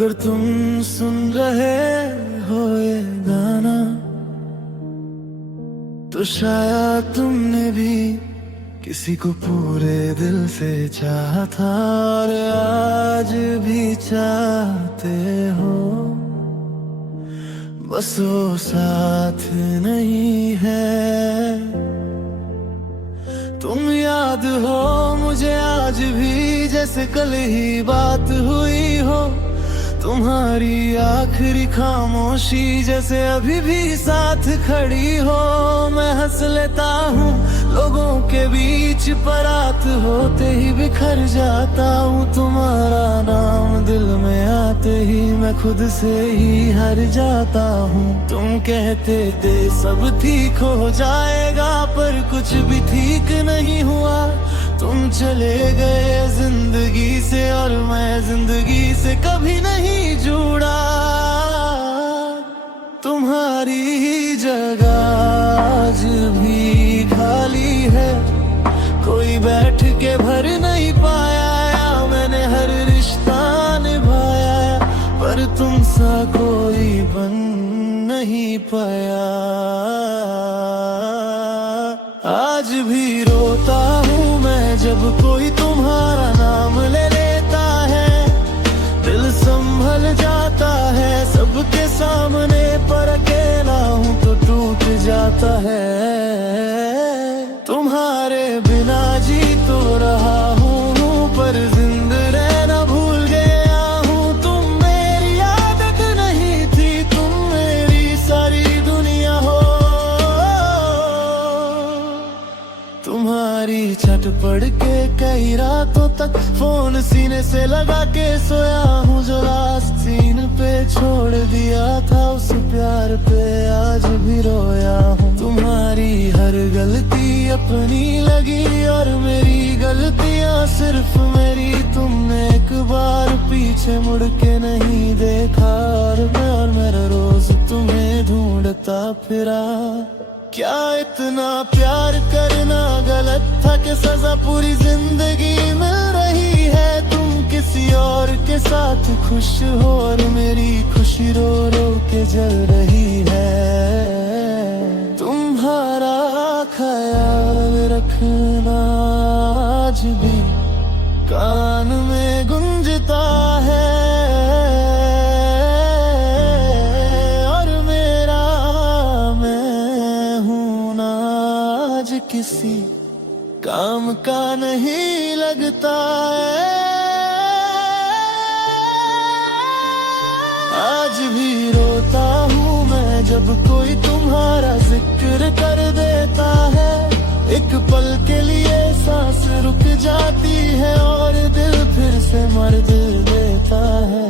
अगर तुम सुन रहे हो ये गाना तो शायद तुमने भी किसी को पूरे दिल से चाहा था और आज भी चाहते हो, बस वो साथ नहीं है। तुम याद हो मुझे आज भी जैसे कल ही बात हुई हो, तुम्हारी आखिरी खामोशी जैसे अभी भी साथ खड़ी हो। मैं हंस लेता हूँ लोगों के बीच पर रात होते ही बिखर जाता हूँ। तुम्हारा नाम दिल में आते ही मैं खुद से ही हार जाता हूँ। तुम कहते थे सब ठीक हो जाएगा पर कुछ भी ठीक नहीं हुआ। तुम चले गए जिंदगी से और मैं जिंदगी से कभी नहीं जुड़ा। तुम्हारी जगह आज भी खाली है, कोई बैठ के भर नहीं पाया। मैंने हर रिश्ता निभाया पर तुम सा कोई बन नहीं पाया। आज भी रोता हूँ मैं जब कोई तुम्हारा नाम ले लेता है। दिल संभल जाता है सबके सामने पर अकेला हूँ तो टूट जाता है। तुम्हारे बिना जी तो रहा हूँ पर जिंदा रहना भूल गया हूँ। तुम मेरी आदत नहीं थी, तुम मेरी सारी दुनिया हो। तुम्हारी छट पड़ के कई रातों तक फोन सीने से लगा के सोया हूँ। जो लास्ट सीन पे छोड़ दिया था उस प्यार पे आज भी रोया हूँ। तुम्हारी हर गलती अपनी लगी और मेरी गलतियाँ सिर्फ मेरी। तुमने एक बार पीछे मुड़ के नहीं देखा और मेरा रोज तुम्हें ढूंढता फिरा। क्या इतना प्यार करना गलत था कि सजा पूरी जिंदगी मिल रही है। तुम किसी और के साथ खुश हो और मेरी खुशी रो रो के जल रही है। तुम्हारा ख्याल रखना आज भी कान में गुंजता है और मेरा मैं हूं ना आज किसी काम का नहीं लगता है। आज भी रोता हूँ मैं जब कोई तुम्हारा जिक्र कर देता है। एक पल के लिए सांस रुक जाती है और दिल फिर से मर्द देता है।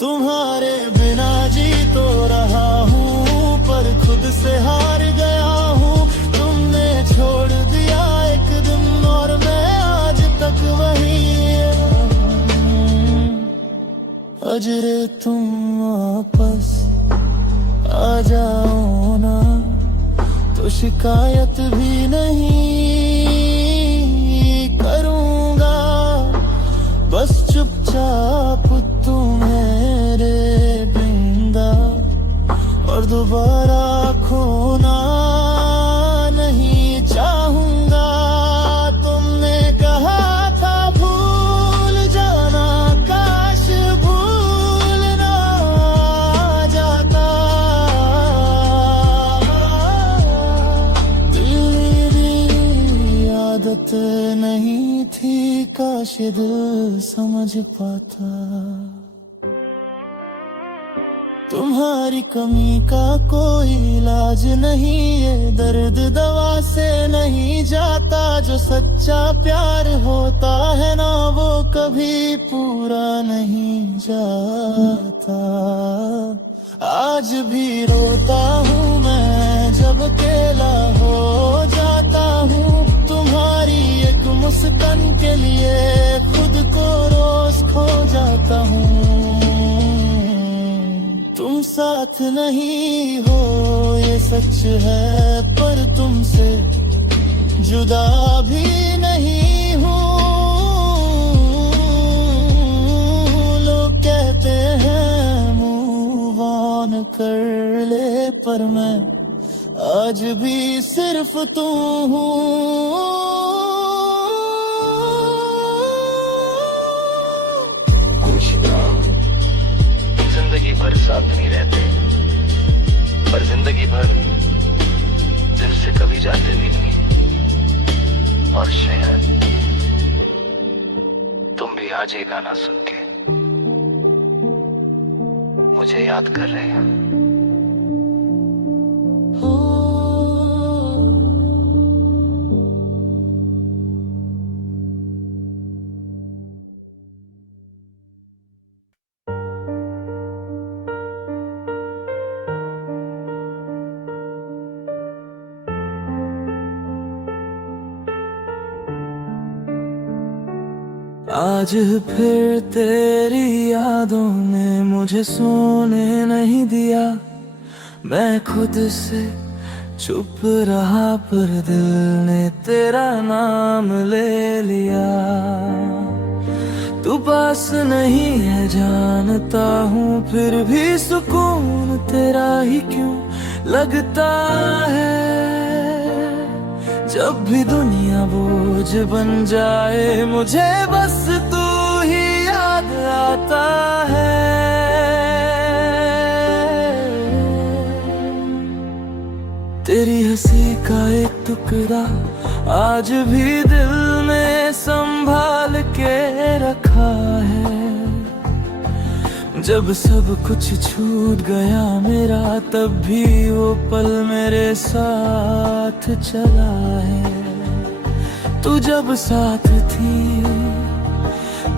तुम्हारे बिना जी तो रहा हूँ पर खुद से हार गया हूँ। तुमने छोड़ दिया एक दिन और मैं आज तक वही। अजरे तुम वापस आ जाओ ना तो शिकायत भी नहीं करूँगा। बस चुपचाप तुम्हें रे बिंदा और दोबारा खोना नहीं चाहूँगा। तुमने कहा था भूल जाना, काश भूल ना जाता। तेरी आदत नहीं थी, काश दिल समझ पाता। तुम्हारी कमी का कोई इलाज नहीं, ये दर्द दवा से नहीं जाता। जो सच्चा प्यार होता है ना वो कभी पूरा नहीं जाता। आज भी रोता हूँ मैं जब अकेला हो जाता हूँ। तुम्हारी एक मुस्कान के लिए खुद को रोज खो जाता हूँ। तुम साथ नहीं हो ये सच है पर तुमसे जुदा भी नहीं हूँ। पर मैं आज भी सिर्फ तू हूँ। जिंदगी भर साथ नहीं रहते, पर जिंदगी भर दिल से कभी जाते भी नहीं। और शायद तुम भी आज ये गाना सुन के मुझे याद कर रहे हो। आज फिर तेरी यादों ने मुझे सोने नहीं दिया। मैं खुद से चुप रहा पर दिल ने तेरा नाम ले लिया। तू पास नहीं है जानता हूँ, फिर भी सुकून तेरा ही क्यों लगता है। जब भी दुनिया बोझ बन जाए मुझे बस तू ही याद आता है। तेरी हंसी का एक टुकड़ा आज भी दिल में संभाल के रखा है। जब सब कुछ छूट गया मेरा, तब भी वो पल मेरे साथ चला है। तू जब साथ थी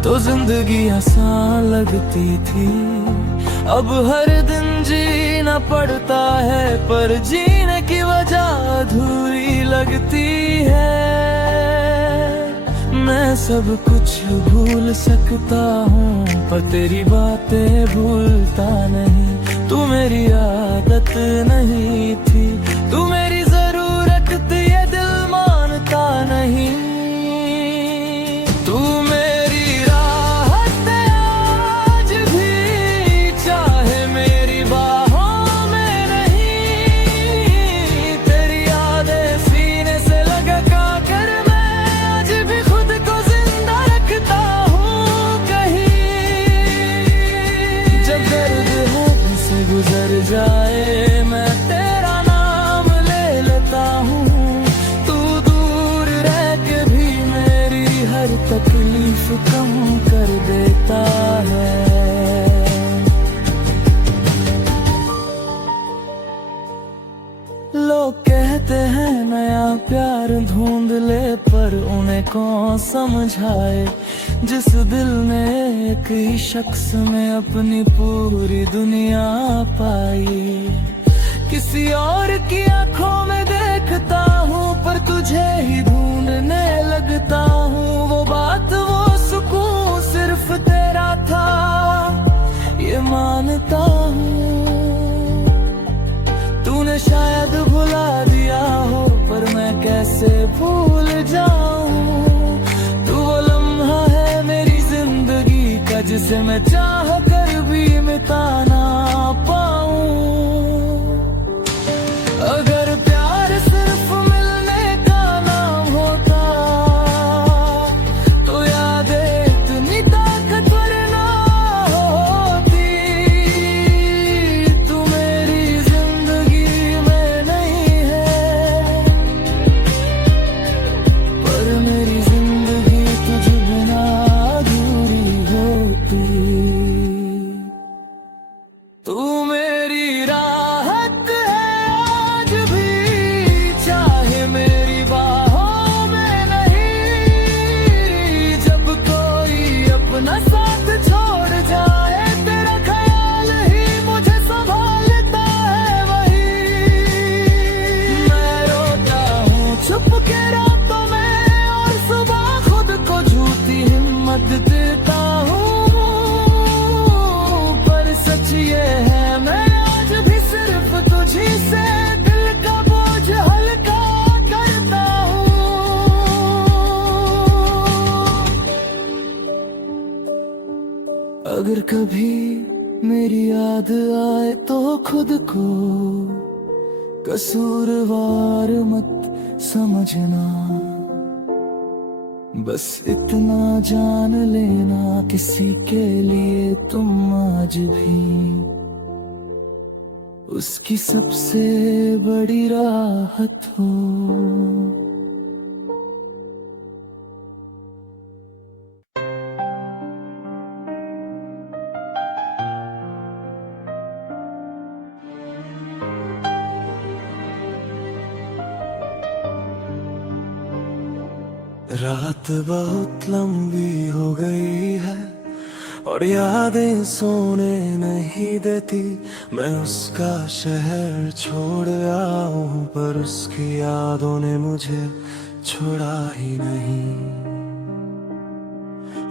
तो जिंदगी आसान लगती थी। अब हर दिन जीना पड़ता है, पर जीने की वजह अधूरी लगती है। मैं सब कुछ भूल सकता हूँ, पर तेरी बातें भूलता नहीं। तू मेरी आदत नहीं थी, तू मेरी जरूरत थी, ये दिल मानता नहीं। तू मेरी राहत आज भी, चाहे मेरी बाहों में नहीं। तेरी यादें सीने से लगा कर मैं आज भी खुद को जिंदा रखता हूँ कहीं। जब दर्द हाथ से गुजर जाए मैं तेरा नाम ले लेता हूँ। तू दूर रह के भी मेरी हर तकलीफ कम कर देता है। लोग कहते हैं नया प्यार ढूंढ ले, पर उन्हें कौन समझाए जिस दिल ने एक ही शख्स में अपनी पूरी दुनिया पाई। किसी और की आंखों में देखता हूँ, पर तुझे ही ढूंढने लगता हूँ। वो बात वो सुकून सिर्फ तेरा था, ये मानता हूँ। तूने शायद भुला दिया हो, पर मैं कैसे भूल जाऊं। तू वो लम्हा है मेरी जिंदगी का, जिसे मैं चाह कर भी मिटा ना पाऊं। अगर प्यार सिर्फ मिलने का नाम होता, तो यादें इतनी ताकतवर ना होती। तू मेरी जिंदगी में नहीं है, पर मेरी जिंदगी तुझ बिना अधूरी होती। तू मेरी राहत है आज भी, चाहे मेरी बाहों में नहीं। जब कोई अपना साथ छोड़ जाए, तेरा ख्याल ही मुझे संभालता है वही। मैं रोता हूँ छुप के रातों में, और सुबह खुद को झूठी हिम्मत देता हूँ। पर सच ये है मैं आज भी सिर्फ तुझी से दिल का बोझ हल्का करता हूँ। अगर कभी मेरी याद आए तो खुद को कसूरवार मत समझना, बस इतना जान लेना किसी के लिए तुम आज भी उसकी सबसे बड़ी राहत हो। रात बहुत लंबी हो गई है और यादें सोने नहीं देती। मैं उसका शहर छोड़ आया हूँ पर उसकी यादों ने मुझे छोड़ा ही नहीं।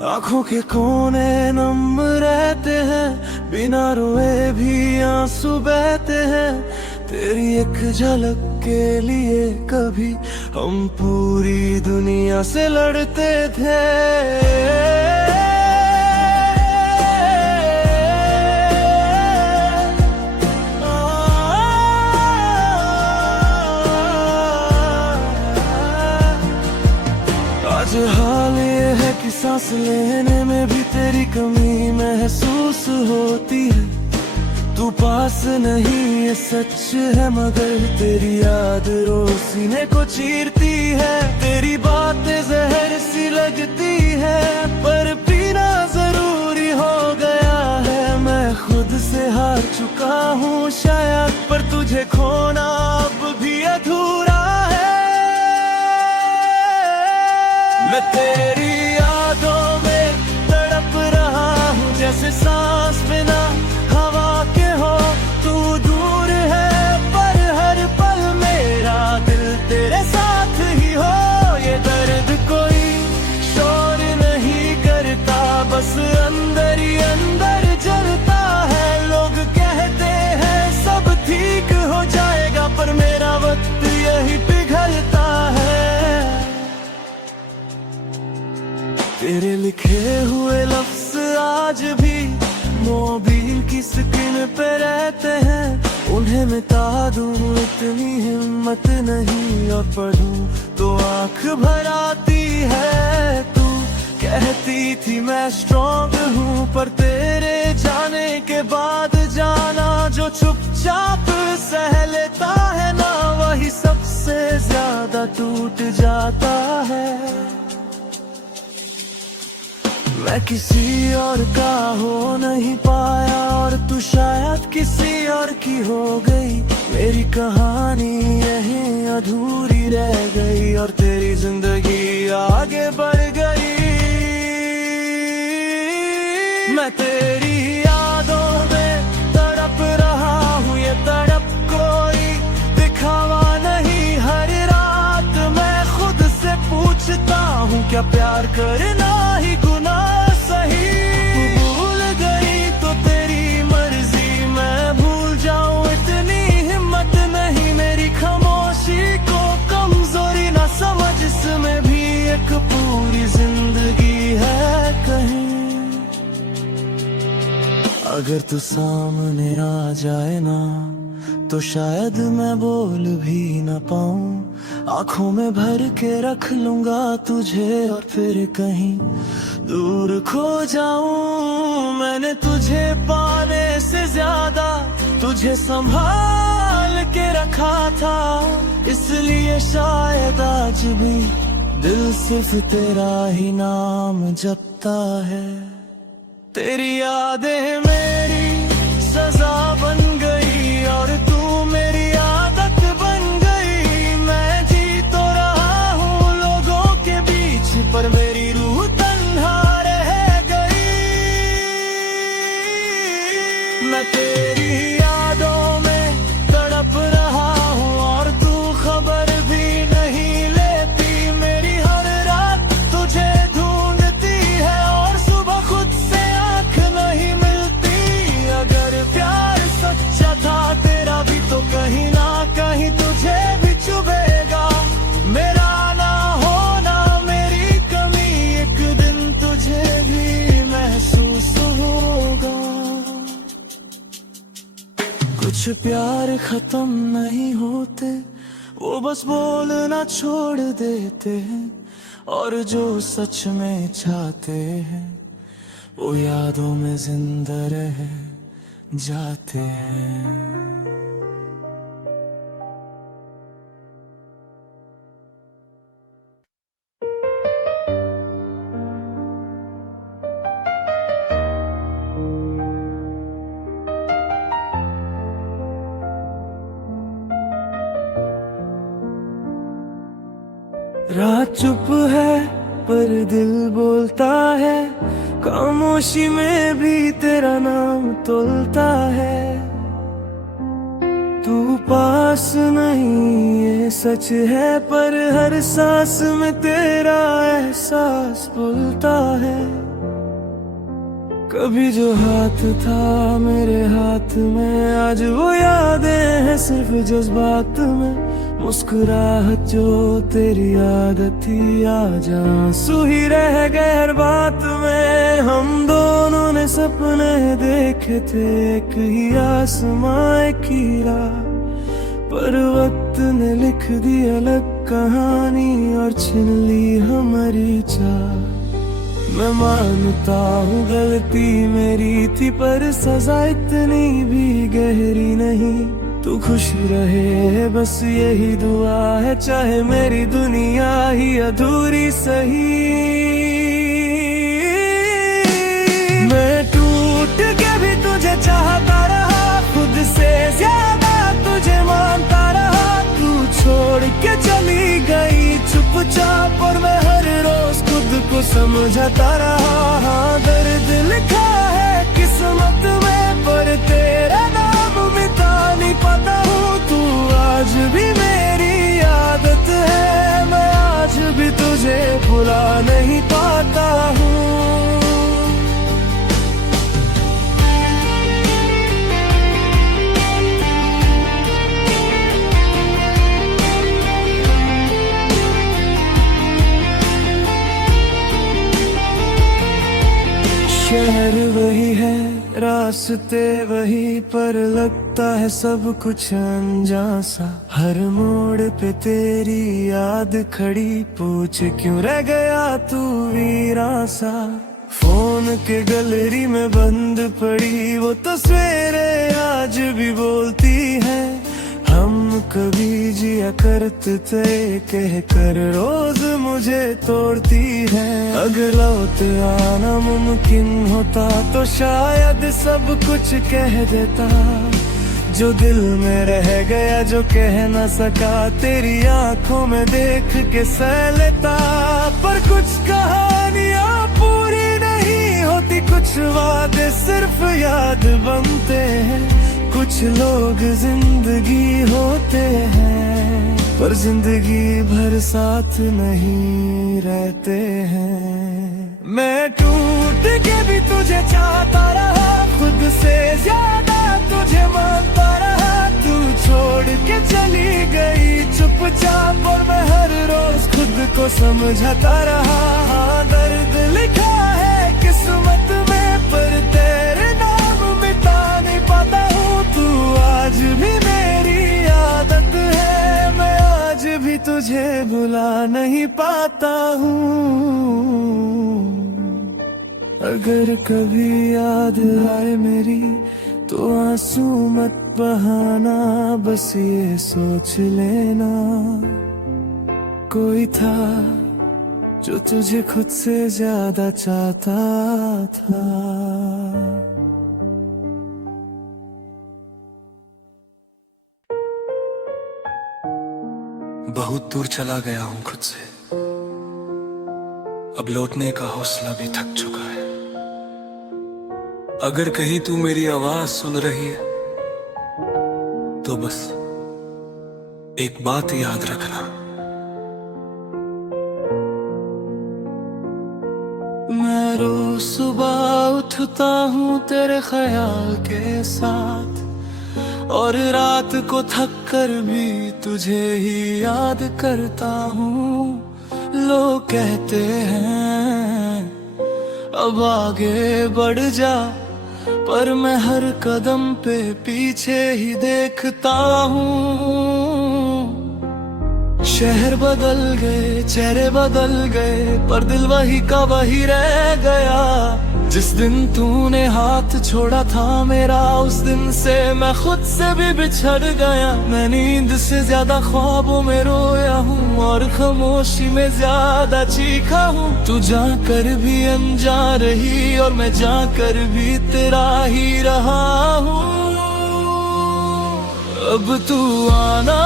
आंखों के कोने नम रहते हैं, बिना रोए भी आंसू बहते हैं। तेरी एक झलक के लिए कभी हम पूरी दुनिया से लड़ते थे। आज हाल ये है कि सांस लेने में भी तेरी कमी महसूस होती है। तू पास नहीं ये सच है, मगर तेरी याद रोज सीने को चीरती है। तेरी बातें जहर सी लगती है पर पीना जरूरी हो गया है। मैं खुद से हार चुका हूँ शायद, पर तुझे खोना अब भी अधूरा है। मैं तेरी यादों में तड़प रहा हूँ जैसे सांस बिना हवा के हो। तू दूर है पर हर पल मेरा दिल तेरे साथ ही हो। ये दर्द कोई शोर नहीं करता, बस अंदर ही अंदर जलता है। लोग कहते हैं सब ठीक हो जाएगा, पर मेरा वक्त यही पिघलता है। तेरे लिखे हुए लफ्ज आज भी मोबाइल की स्क्रीन पे रहते हैं। उन्हें मिटा दूं इतनी हिम्मत नहीं, और पढ़ूं तो आंख भर आती है। तू कहती थी मैं स्ट्रॉन्ग हूँ, पर तेरे जाने के बाद जाना जो चुपचाप सह लेता है ना, वही सबसे ज्यादा टूट जाता है। मैं किसी और का हो नहीं पाया और तू शायद किसी और की हो गई। मेरी कहानी यहीं अधूरी रह गई और तेरी जिंदगी आगे बढ़ गई। मैं तेरी यादों में तड़प रहा हूँ, ये तड़प कोई दिखावा नहीं। हर रात मैं खुद से पूछता हूँ क्या प्यार करना ही गुनाह सही। भूल गई तो तेरी मर्जी, मैं भूल जाऊं इतनी हिम्मत नहीं। मेरी खामोशी को कमजोरी ना समझ, इसमें भी एक पूरी जिंदगी है कहीं। अगर तू सामने आ जाए ना तो शायद मैं बोल भी ना पाऊं। आंखों में भर के रख लूंगा तुझे और फिर कहीं दूर खो जाऊं। मैंने तुझे पाने से ज्यादा तुझे संभाल के रखा था, इसलिए शायद आज भी दिल सिर्फ तेरा ही नाम जपता है। तेरी यादें मेरी सजा बन गई और तू मेरी आदत बन गई। मैं जी तो रहा हूँ लोगों के बीच, पर मेरी रूह तन्हा रह गई। मैं तेरी यादों में तड़प रहा हूँ और तू खबर भी नहीं लेती। मेरी हर रात तुझे ढूंढती है और सुबह खुद से आंख नहीं मिलती। कुछ प्यार खत्म नहीं होते, वो बस बोलना छोड़ देते हैं, और जो सच में चाहते हैं वो यादों में जिंदा रह जाते हैं। रात चुप है पर दिल बोलता है, खामोशी में भी तेरा नाम तोलता है। तू पास नहीं ये सच है, पर हर सांस में तेरा एहसास बोलता है। कभी जो हाथ था मेरे हाथ में, आज वो यादें हैं सिर्फ जज्बात में। मुस्कुराहट जो तेरी आदत थी, आज आंसू ही रह गए हर बात में। हम दोनों ने सपने देखे थे, एक ही आसमां एक ही राह, पर वक्त ने लिख दी अलग कहानी और छीन ली हमारी चाह। मैं मानता हूँ गलती मेरी थी, पर सजा इतनी भी गहरी नहीं। तू खुश रहे बस यही दुआ है, चाहे मेरी दुनिया ही अधूरी सही। मैं टूट के भी तुझे चाहता रहा, खुद से ज्यादा तुझे मानता रहा। तू छोड़ के चली गई चुपचाप, और मैं हर रोज खुद को समझाता रहा। दर्द लिखा है किस्मत में, पर तेरा नाम मिटा नहीं पाता हूँ। तू आज भी मेरी आदत है, मैं आज भी तुझे भुला नहीं पाता हूँ। शहर वही है, रास्ते वही, पर लगता है सब कुछ अनजान सा। हर मोड़ पे तेरी याद खड़ी, पूछ क्यों रह गया तू वीरान सा। फोन के गैलरी में बंद पड़ी वो तस्वीरें आज भी बोलती है। हम कभी जिया करते थे कह कर, रोज मुझे तोड़ती है। अगर लौट आना मुमकिन होता तो शायद सब कुछ कह देता, जो दिल में रह गया जो कह न सका। तेरी आंखों में देख के सह लेता, पर कुछ कहानियां पूरी नहीं होती, कुछ वादे सिर्फ याद बनते हैं। कुछ लोग जिंदगी होते हैं, पर जिंदगी भर साथ नहीं रहते हैं। मैं टूट के भी तुझे चाहता रहा, खुद से ज्यादा तुझे मानता रहा। तू छोड़ के चली गई चुपचाप, और मैं हर रोज खुद को समझाता रहा। दर्द लिखा है किस्मत में, पर तेरे नाम मिटा नहीं पाता हूँ। तू आज भी मेरी आदत है, मैं आज भी तुझे भुला नहीं पाता हूँ। अगर कभी याद आए मेरी तो आंसू मत बहाना, बस ये सोच लेना कोई था जो तुझे खुद से ज्यादा चाहता था। बहुत दूर चला गया हूँ खुद से, अब लौटने का हौसला भी थक चुका है। अगर कहीं तू मेरी आवाज सुन रही है तो बस एक बात याद रखना, मैं रोज सुबह उठता हूँ तेरे ख्याल के साथ, और रात को थक कर भी तुझे ही याद करता हूँ। लोग कहते हैं अब आगे बढ़ जा, पर मैं हर कदम पे पीछे ही देखता हूँ। शहर बदल गए, चेहरे बदल गए, पर दिल वही का वही रह गया। जिस दिन तूने हाथ छोड़ा था मेरा, उस दिन से मैं खुद से भी बिछड़ गया। मैं नींद से ज्यादा ख्वाबों में रोया हूँ और खामोशी में ज्यादा चीखा हूँ। तू जाकर भी अनजान रही और मैं जाकर भी तेरा ही रहा हूँ। अब तू आना,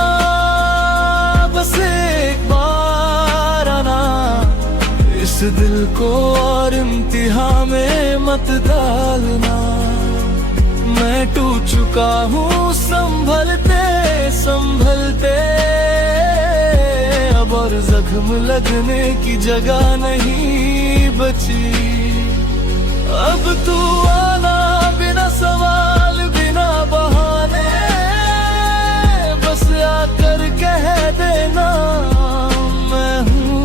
बस एक बार आना, इस दिल को और इम्तिहान में मत डालना। मैं टूट चुका हूँ संभलते संभलते, अब और जख्म लगने की जगह नहीं बची। अब तू आना, बिना सवाल बिना बहाने, बस आकर कह देना मैं हूँ।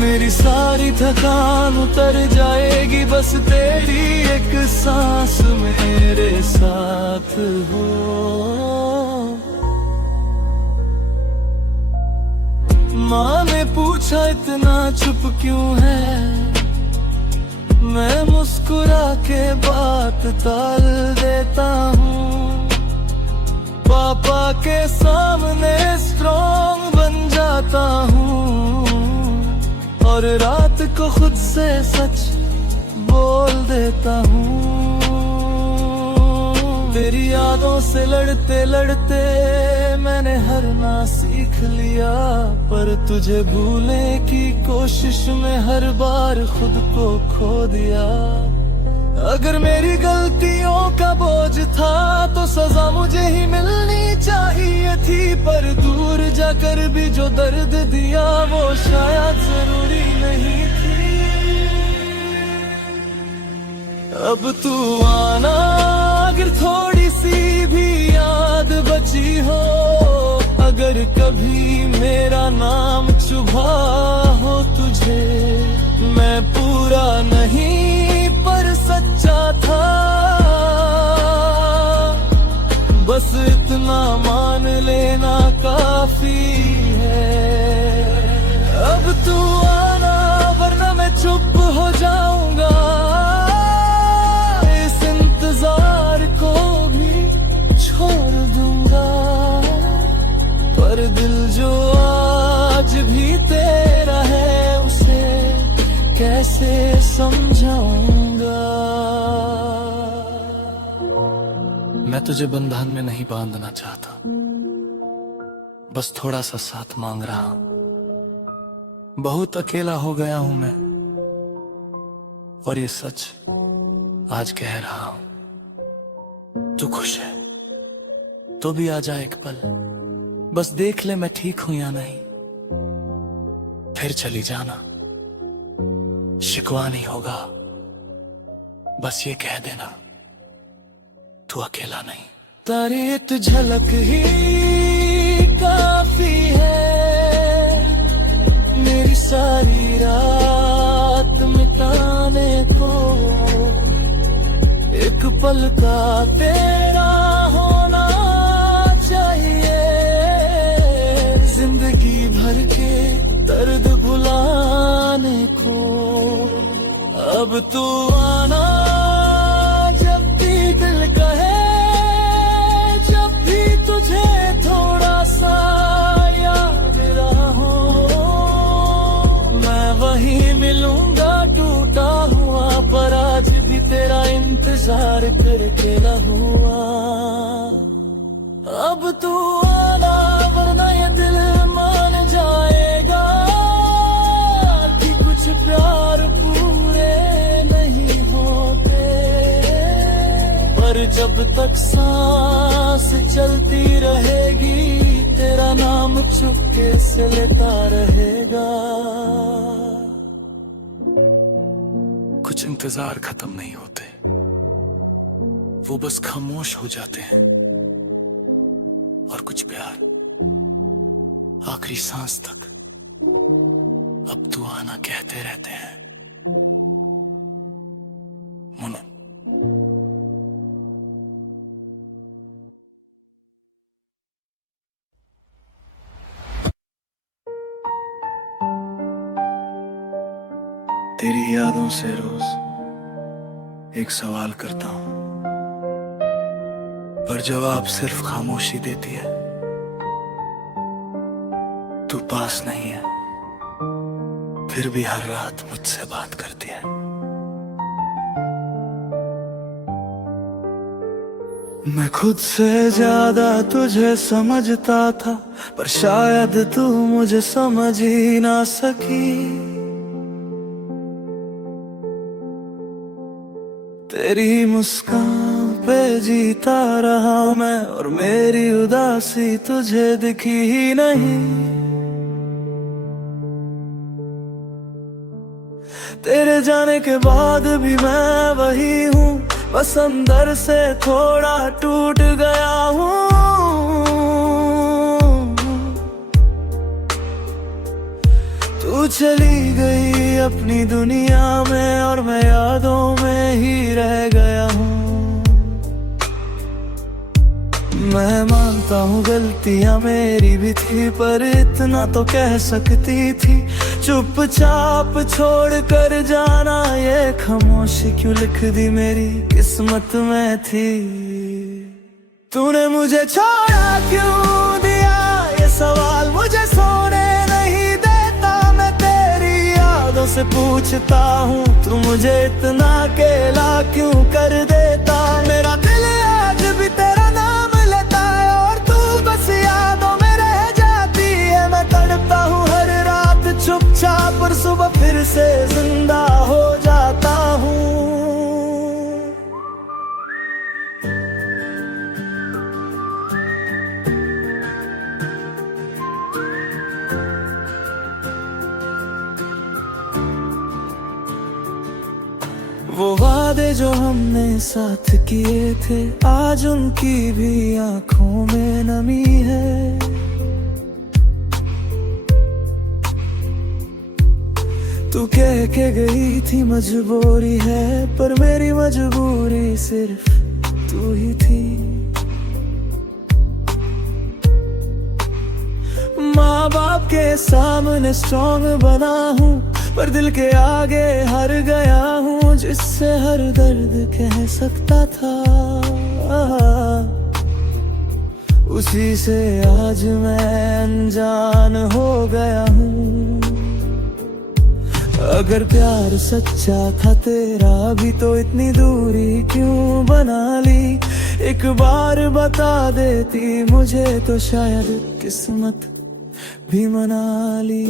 मेरी सारी थकान उतर जाएगी, बस तेरी एक सांस मेरे साथ हो। माँ ने पूछा इतना चुप क्यों है, मैं मुस्कुरा के बात टाल देता हूँ। पापा के सामने स्ट्रॉन्ग बन जाता हूँ और रात को खुद से सच बोल देता हूँ। तेरी यादों से लड़ते लड़ते मैंने हारना सीख लिया, पर तुझे भूलने की कोशिश में हर बार खुद को खो दिया। अगर मेरी गलतियों का बोझ था तो सजा मुझे ही मिलनी चाहिए थी, पर दूर जाकर भी जो दर्द दिया वो शायद जरूरी नहीं थी। अब तू आना, अगर थोड़ी सी भी याद बची हो, अगर कभी मेरा नाम चुभा हो तुझे। मैं पूरा नहीं पर सच्चा था, बस इतना मान लेना काफी है। अब तू आना, वरना मैं चुप हो जाऊंगा। इस इंतजार को भी छोड़ दूंगा, पर दिल जो आज भी तेरा है उसे कैसे समझाऊंगा। मैं तुझे बंधन में नहीं बांधना चाहता, बस थोड़ा सा साथ मांग रहा हूं। बहुत अकेला हो गया हूं मैं, और ये सच आज कह रहा हूं। तू खुश है तो भी आ जा एक पल, बस देख ले मैं ठीक हूं या नहीं, फिर चली जाना। शिकवा नहीं होगा, बस ये कह देना तू अकेला नहीं। तारी एक झलक ही काफी है मेरी सारी रात मिटाने को। एक पल का तेरा होना चाहिए, जिंदगी भर के दर्द भुलाने को। अब तू आना, जब भी दिल कहे, जब भी तुझे थोड़ा सा याद रहा हो, मैं वहीं मिलूंगा टूटा हुआ, पर आज भी तेरा इंतजार करके रहूंगा। अब तू आना, वरना ये दिल मान जाएगा कि कुछ प्यार पूरे नहीं होते। पर जब तक सांस चलती रहेगी, तेरा नाम चुपके से लेता रहेगा। कुछ इंतजार खत्म नहीं होते, वो बस खामोश हो जाते हैं। और कुछ प्यार आखिरी सांस तक अब तू आना कहते रहते हैं। तेरी यादों से रोज एक सवाल करता हूं, पर जवाब सिर्फ खामोशी देती है। तू पास नहीं है, फिर भी हर रात मुझसे बात करती है। मैं खुद से ज्यादा तुझे समझता था, पर शायद तू मुझे समझ ही ना सकी। तेरी मुस्कान पे जीता रहा मैं, और मेरी उदासी तुझे दिखी ही नहीं। तेरे जाने के बाद भी मैं वही हूँ, बस अंदर से थोड़ा टूट गया हूँ। तू चली गई अपनी दुनिया में, और मैं यादों में ही रह गया हूँ। मैं मानता हूँ गलतियाँ मेरी भी थी, पर इतना तो कह सकती थी। चुपचाप छोड़ कर जाना, ये खामोशी क्यों लिख दी मेरी किस्मत में थी। तूने मुझे छोड़ा क्यों दिया, ये सवाल मुझे सोने नहीं देता। मैं तेरी यादों से पूछता हूँ, तू मुझे इतना अकेला क्यों कर देता। मेरा दिल आज भी तेरा नाम लेता है, और तू बस यादों में रह जाती है। मैं तड़पता हूँ हर रात चुपचाप, और सुबह फिर से जिंदा हो जाता हूँ। वो वादे जो हमने साथ किए थे, आज उनकी भी आंखों में नमी है। तू कह के गई थी मजबूरी है, पर मेरी मजबूरी सिर्फ तू ही थी। माँ बाप के सामने स्ट्रॉन्ग बना हूँ, पर दिल के आगे हार गया हूँ। जिससे हर दर्द कह सकता था, उसी से आज मैं अनजान हो गया हूँ। अगर प्यार सच्चा था तेरा भी, तो इतनी दूरी क्यों बना ली। एक बार बता देती मुझे, तो शायद किस्मत भी मना ली।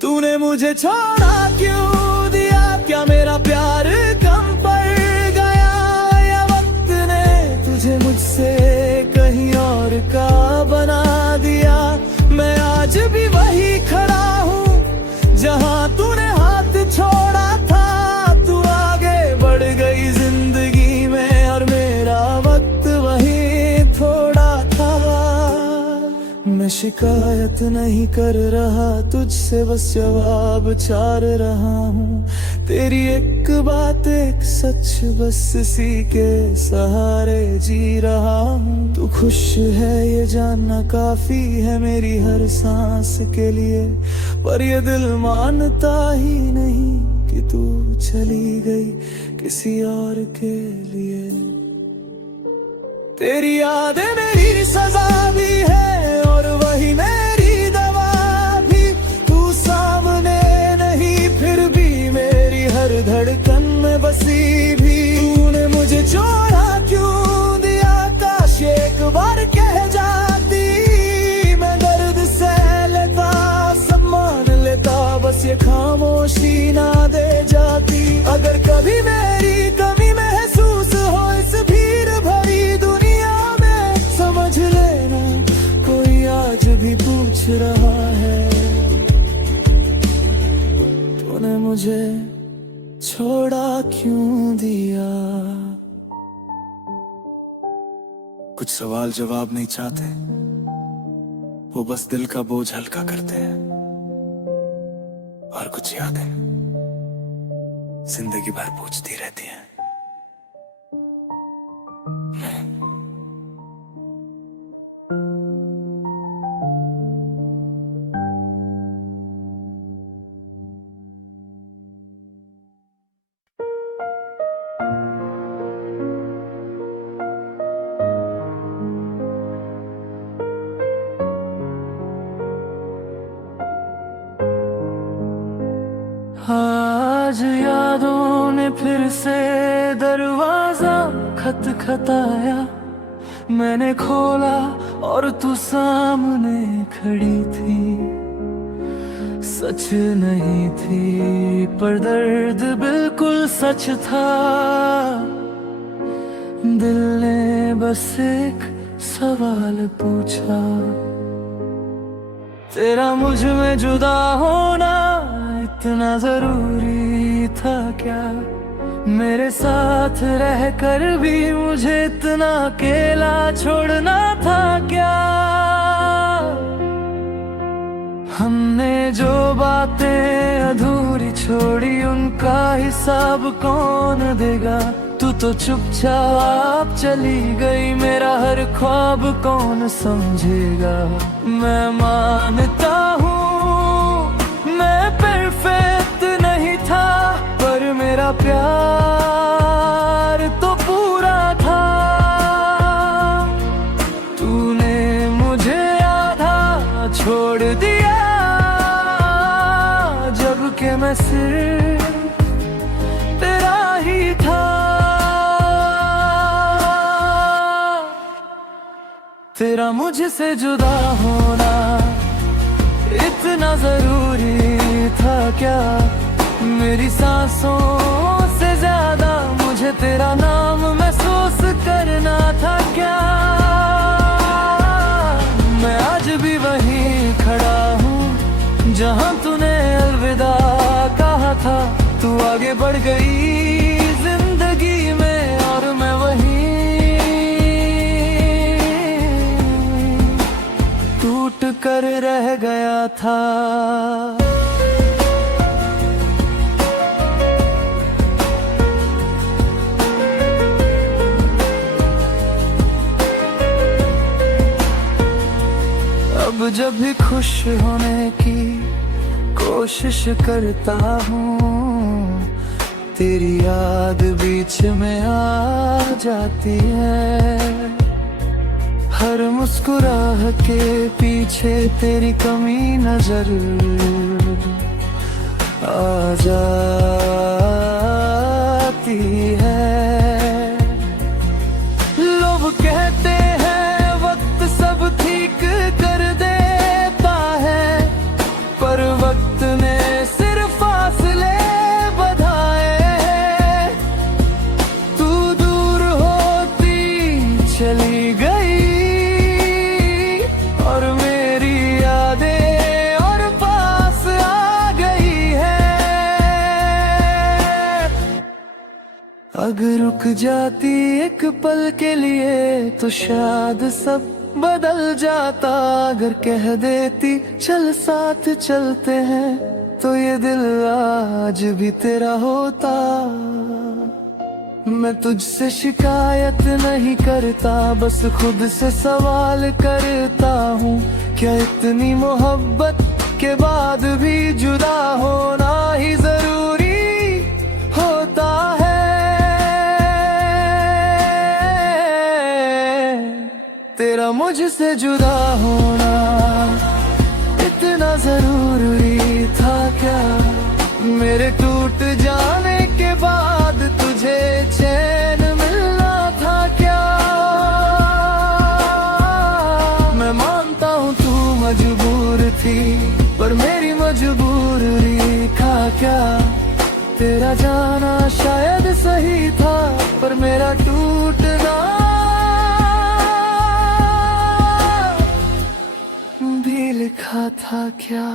तूने मुझे छोड़ा क्यों दिया, क्या मेरा प्यार कम पड़ गया, या वक्त ने तुझे मुझसे कहीं और का बना दिया। मैं आज भी वही खड़ा हूँ जहाँ तूने हाथ छोड़ा था। तू आगे बढ़ गई जिंदगी में, और मेरा वक्त वही थोड़ा था। मैं शिकायत नहीं कर रहा तुझसे, बस जवाब चार रहा हूँ। तेरी एक बात एक सच, बस इसी के सहारे जी रहा हूँ। तू खुश है ये जानना काफी है मेरी हर सांस के लिए, पर ये दिल मानता ही नहीं कि तू चली गई किसी और के लिए। तेरी यादें मेरी सजा भी है, और वही मेरी दवा भी। तू सामने नहीं, फिर भी मेरी हर धड़कन में बसी भी। तूने मुझे छोड़ा क्यों दिया, काश एक बार कह जाती। मैं दर्द सह लेता, सब मान लेता, बस ये खामोशी ना दे जाती। अगर कभी मेरी कमी महसूस हो इस भीड़ भरी दुनिया में, समझ लेना कोई आज भी पूछ रहा है, तूने मुझे छोड़ा क्यों दिया। कुछ सवाल जवाब नहीं चाहते, वो बस दिल का बोझ हल्का करते हैं। और कुछ यादें जिंदगी भर पूछती रहती हैं। आज यादों ने फिर से दरवाजा खटखटाया। मैंने खोला और तू सामने खड़ी थी। सच नहीं थी पर दर्द बिल्कुल सच था। दिल ने बस एक सवाल पूछा, तेरा मुझ में जुदा होना इतना जरूरी था क्या? मेरे साथ रहकर भी मुझे इतना अकेला छोड़ना था क्या? हमने जो बातें अधूरी छोड़ी उनका हिसाब कौन देगा? तू तो चुपचाप चली गई, मेरा हर ख्वाब कौन समझेगा? मैं मानता हूँ मैं परफेक्ट नहीं था, पर मेरा प्यार तो पूरा था। तूने मुझे आधा छोड़ दिया, जबकि मैं सिर्फ तेरा ही था। तेरा मुझसे जुदा होना इतना जरूरी था क्या? मेरी सांसों से ज्यादा मुझे तेरा नाम महसूस करना था क्या? मैं आज भी वहीं खड़ा हूँ जहाँ तूने अलविदा कहा था। तू आगे बढ़ गई जिंदगी में और मैं वहीं टूट कर रह गया था। अब जब भी खुश होने की कोशिश करता हूँ, तेरी याद बीच में आ जाती है। हर मुस्कुराहट के पीछे तेरी कमी नजर आ जाती है। लोग कहते हैं वक्त सब ठीक कर देता है, पर वक्त ने सिर्फ फासले बढ़ाए। तू दूर होती चली गई और मेरी यादें और पास आ गई है। अगर रुक जाती एक पल के लिए तो शायद सब बदल जाता। अगर कह देती चल साथ चलते हैं तो ये दिल आज भी तेरा होता। मैं तुझसे शिकायत नहीं करता, बस खुद से सवाल करता हूँ, क्या इतनी मोहब्बत के बाद भी जुदा होना ही जरूरी होता है? तेरा मुझसे जुदा होना इतना जरूरी था क्या? मेरे टूट जाने के बाद तुझे चैन मिलना था क्या? मैं मानता हूँ तू मजबूर थी, पर मेरी मजबूरी था क्या? तेरा जाना शायद सही था, पर मेरा टूटना भी लिखा था क्या?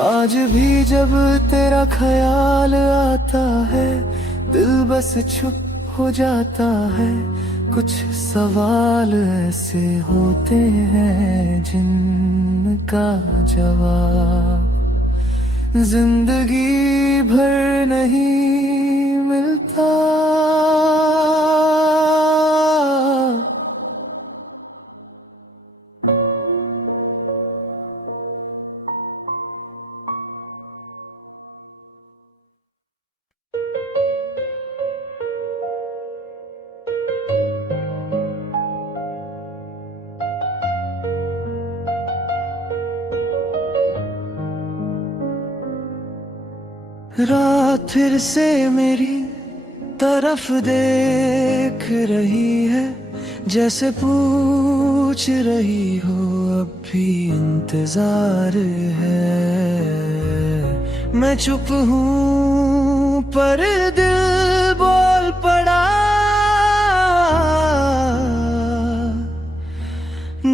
आज भी जब तेरा ख्याल आता है, दिल बस चुप हो जाता है। कुछ सवाल ऐसे होते हैं जिनका जवाब जिंदगी भर नहीं मिलता। रात फिर से मेरी तरफ देख रही है, जैसे पूछ रही हो अब भी इंतजार है। मैं चुप हूँ पर दिल बोल पड़ा,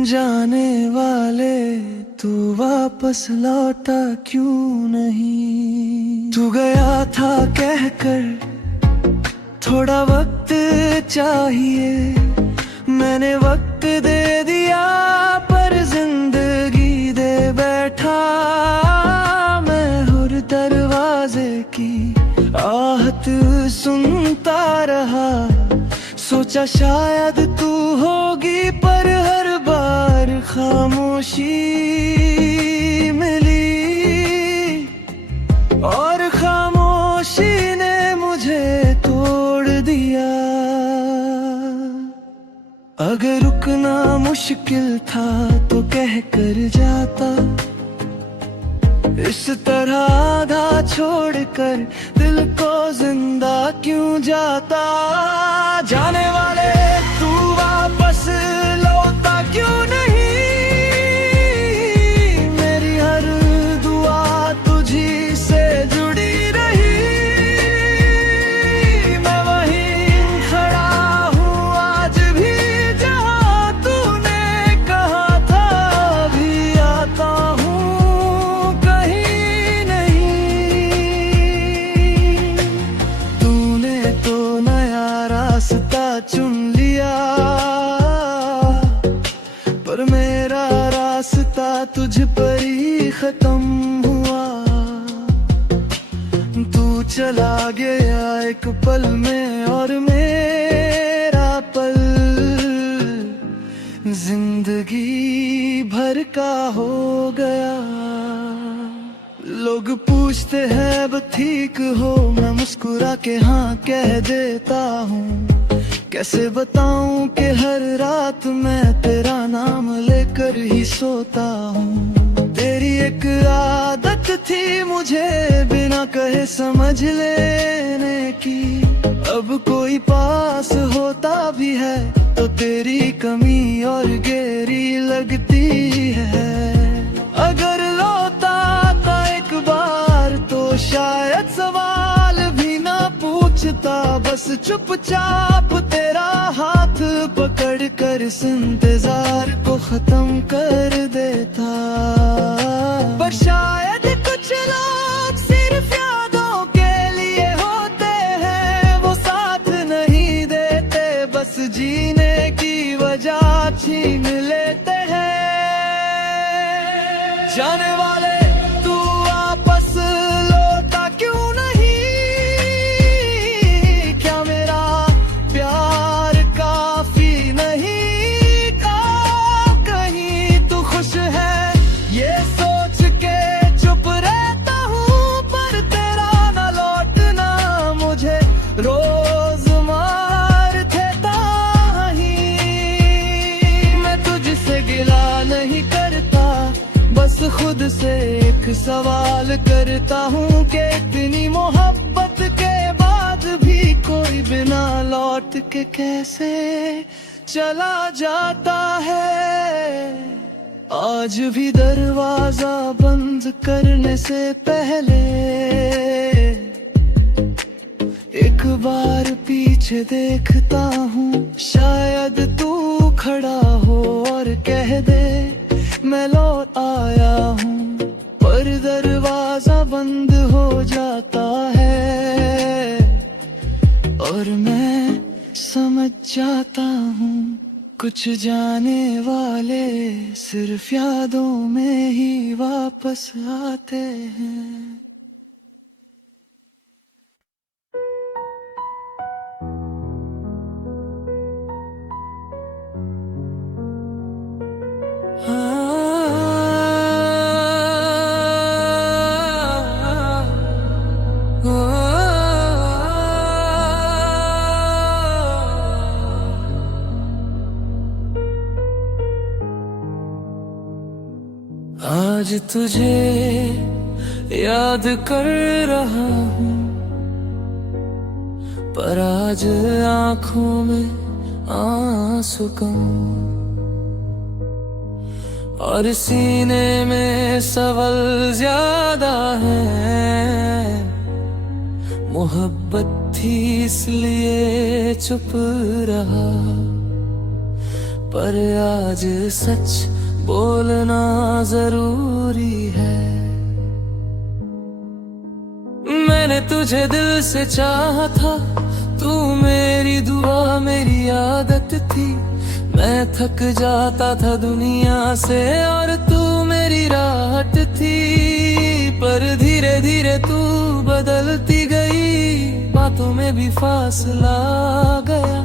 जाने वाले तू वापस लौटा क्यों नहीं। तू गया था कहकर थोड़ा वक्त चाहिए, मैंने वक्त दे दिया पर जिंदगी दे बैठा। मैं हर दरवाजे की आहट सुनता रहा, सोचा शायद तू होगी पर हर बार खामोशी मिली, और खामोशी ने मुझे तोड़ दिया। अगर रुकना मुश्किल था तो कह कर जाता, इस तरह आधा छोड़कर दिल को जिंदा क्यों जाता। जाने वाले तू वापस लौटा क्यों नहीं, मेरी हर दुआ तुझी से जुड़ी रही। मैं वहीं खड़ा हूँ आज भी जहाँ तूने कहा था, अभी आता हूँ कहीं नहीं। तूने तो नया रास्ता चुन लिया पर मेरा रास्ता तुझ पर ही खत्म हुआ। तू चला गया एक पल में और मेरा पल जिंदगी भर का हो गया। लोग पूछते हैं अब ठीक हो, मैं मुस्कुरा के हाँ कह देता हूँ। कैसे बताऊं कि हर रात मैं तेरा नाम लेकर ही सोता हूँ। तेरी एक आदत थी मुझे बिना कहे समझ लेने की, अब कोई पास होता भी है तो तेरी कमी और गहरी लगती है। अगर लौटा था एक बार तो शायद सवाल भी ना पूछता, बस चुपचाप तेरा हाथ पकड़ कर इस इंतजार को खत्म कर देता। पर शायद कुछ लोग सिर्फ यादों के लिए होते हैं, वो साथ नहीं देते, बस जीने की वजह छीन लेते हैं। जाने वाले तू वापस लौटा क्यों नहीं, क्या मेरा प्यार काफी नहीं का, कहीं तू खुश है ये सोच के चुप रहता हूँ। पर तेरा न लौटना मुझे रोज मार देता ही। मैं तुझसे गिला नहीं करता, बस खुद से एक सवाल करता हूँ कि इतनी मोहब्बत के बाद भी कोई बिना लौट के कैसे चला जाता है। आज भी दरवाजा बंद करने से पहले एक बार पीछे देखता हूँ, शायद तू खड़ा हो और कह दे मैं लौट आया हूँ। पर दरवाजा बंद हो जाता है और मैं समझ जाता हूँ कुछ जाने वाले सिर्फ यादों में ही वापस आते हैं। आज तुझे याद कर रहा हूँ, पर आज आंखों में आंसू कम और सीने में सवाल ज्यादा है। मोहब्बत थी इसलिए चुप रहा, पर आज सच बोलना जरूरी है। मैंने तुझे दिल से चाहा था, तू मेरी दुआ मेरी आदत थी। मैं थक जाता था दुनिया से और तू मेरी राहत थी, पर धीरे धीरे तू बदलती गई, बातों में भी फासला गया।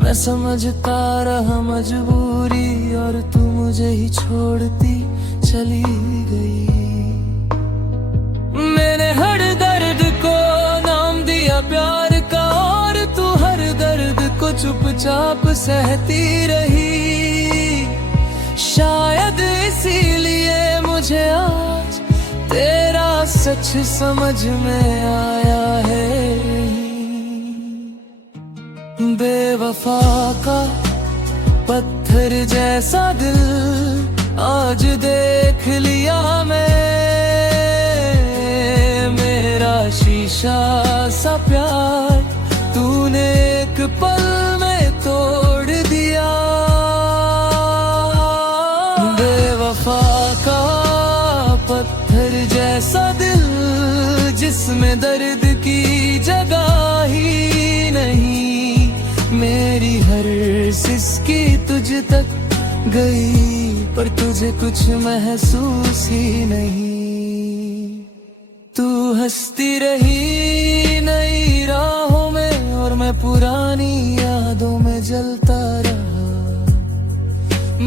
मैं समझता रहा मजबूरी और तू मुझे ही छोड़ती चली गई। मैंने हर दर्द को नाम दिया प्यार का और तू हर दर्द को चुपचाप सहती रही। शायद इसीलिए मुझे आज तेरा सच समझ में आया है। बेवफा का पत्थर जैसा दिल आज देख लिया मैं, मेरा शीशा सा प्यार तूने एक पल में तोड़ दिया। बेवफा का पत्थर जैसा दिल जिसमें दर्द की जगह ही नहीं, मेरी हर सिसकी तुझ तक गई, पर तुझे कुछ महसूस ही नहीं। तू हंसती रही नई राहों में और मैं पुरानी यादों में जलता रहा।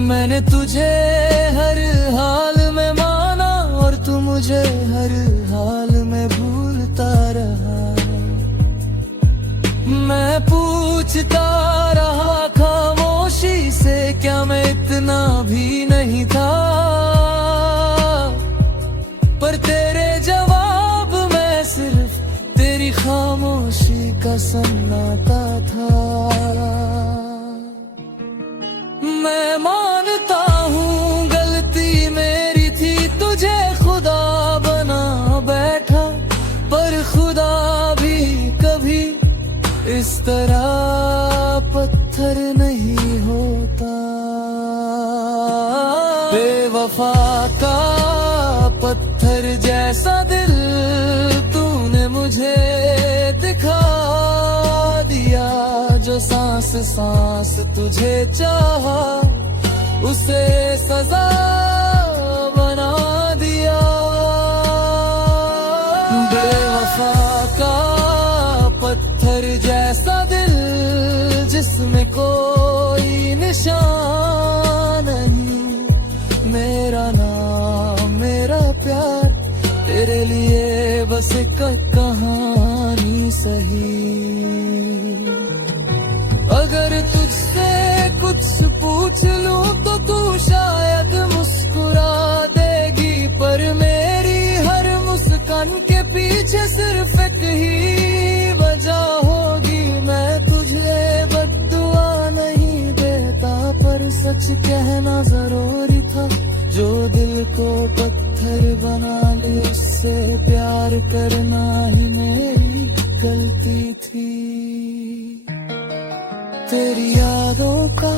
मैंने तुझे हर हाल में माना और तू मुझे हर हाल में भूलता रहा। मैं पूछता रहा खामोशी से, क्या मैं इतना भी नहीं था, पर तेरे जवाब में सिर्फ तेरी खामोशी का सन्नाटा था। मैं मानता हूँ गलती मेरी थी, तुझे खुदा बना बैठा, पर खुदा भी कभी इस तरह पत्थर नहीं होता। बेवफा का पत्थर जैसा दिल तूने मुझे दिखा दिया, जो सांस सांस तुझे चाहा उसे सजा बना दिया। बेवफा का पत्थर जैसा दिल जिसमें कोई निशान नहीं, मेरा नाम मेरा प्यार तेरे लिए बस एक कहानी सही। अगर तुझसे कुछ पूछ लूं तो तू शायद मुस्कुरा देगी, पर मेरी हर मुस्कान के पीछे सिर्फ एक ही वजह होगी। मैं तुझे बद्दुआ नहीं देता, पर सच कहना जरूरी था। जो दिल को पत्थर बना ले उससे प्यार करना ही मेरी गलती थी। तेरी यादों का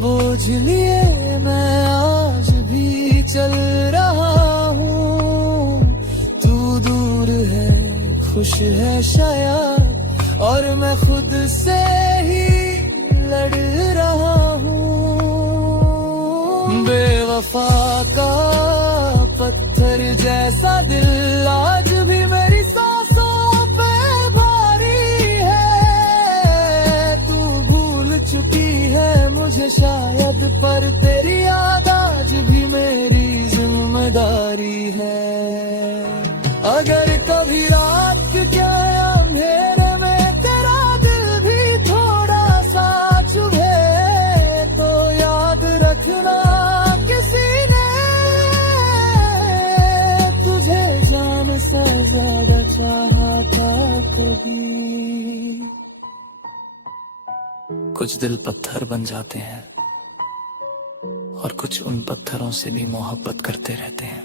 बोझ लिए मैं आज भी चल रहा हूँ। तू दूर है खुश है शायद, और मैं खुद से ही लड़ रहा हूँ। बेवफा का पत्थर जैसा दिल आज भी मेरी सांसों पे भारी है। तू भूल चुकी है मुझे शायद, पर तेरी याद आज भी मेरी जिम्मेदारी है। अगर कभी रात के अंधेरे में तेरा दिल भी थोड़ा सा चुभे, तो याद रखना किसी ने कुछ दिल पत्थर बन जाते हैं और कुछ उन पत्थरों से भी मोहब्बत करते रहते हैं,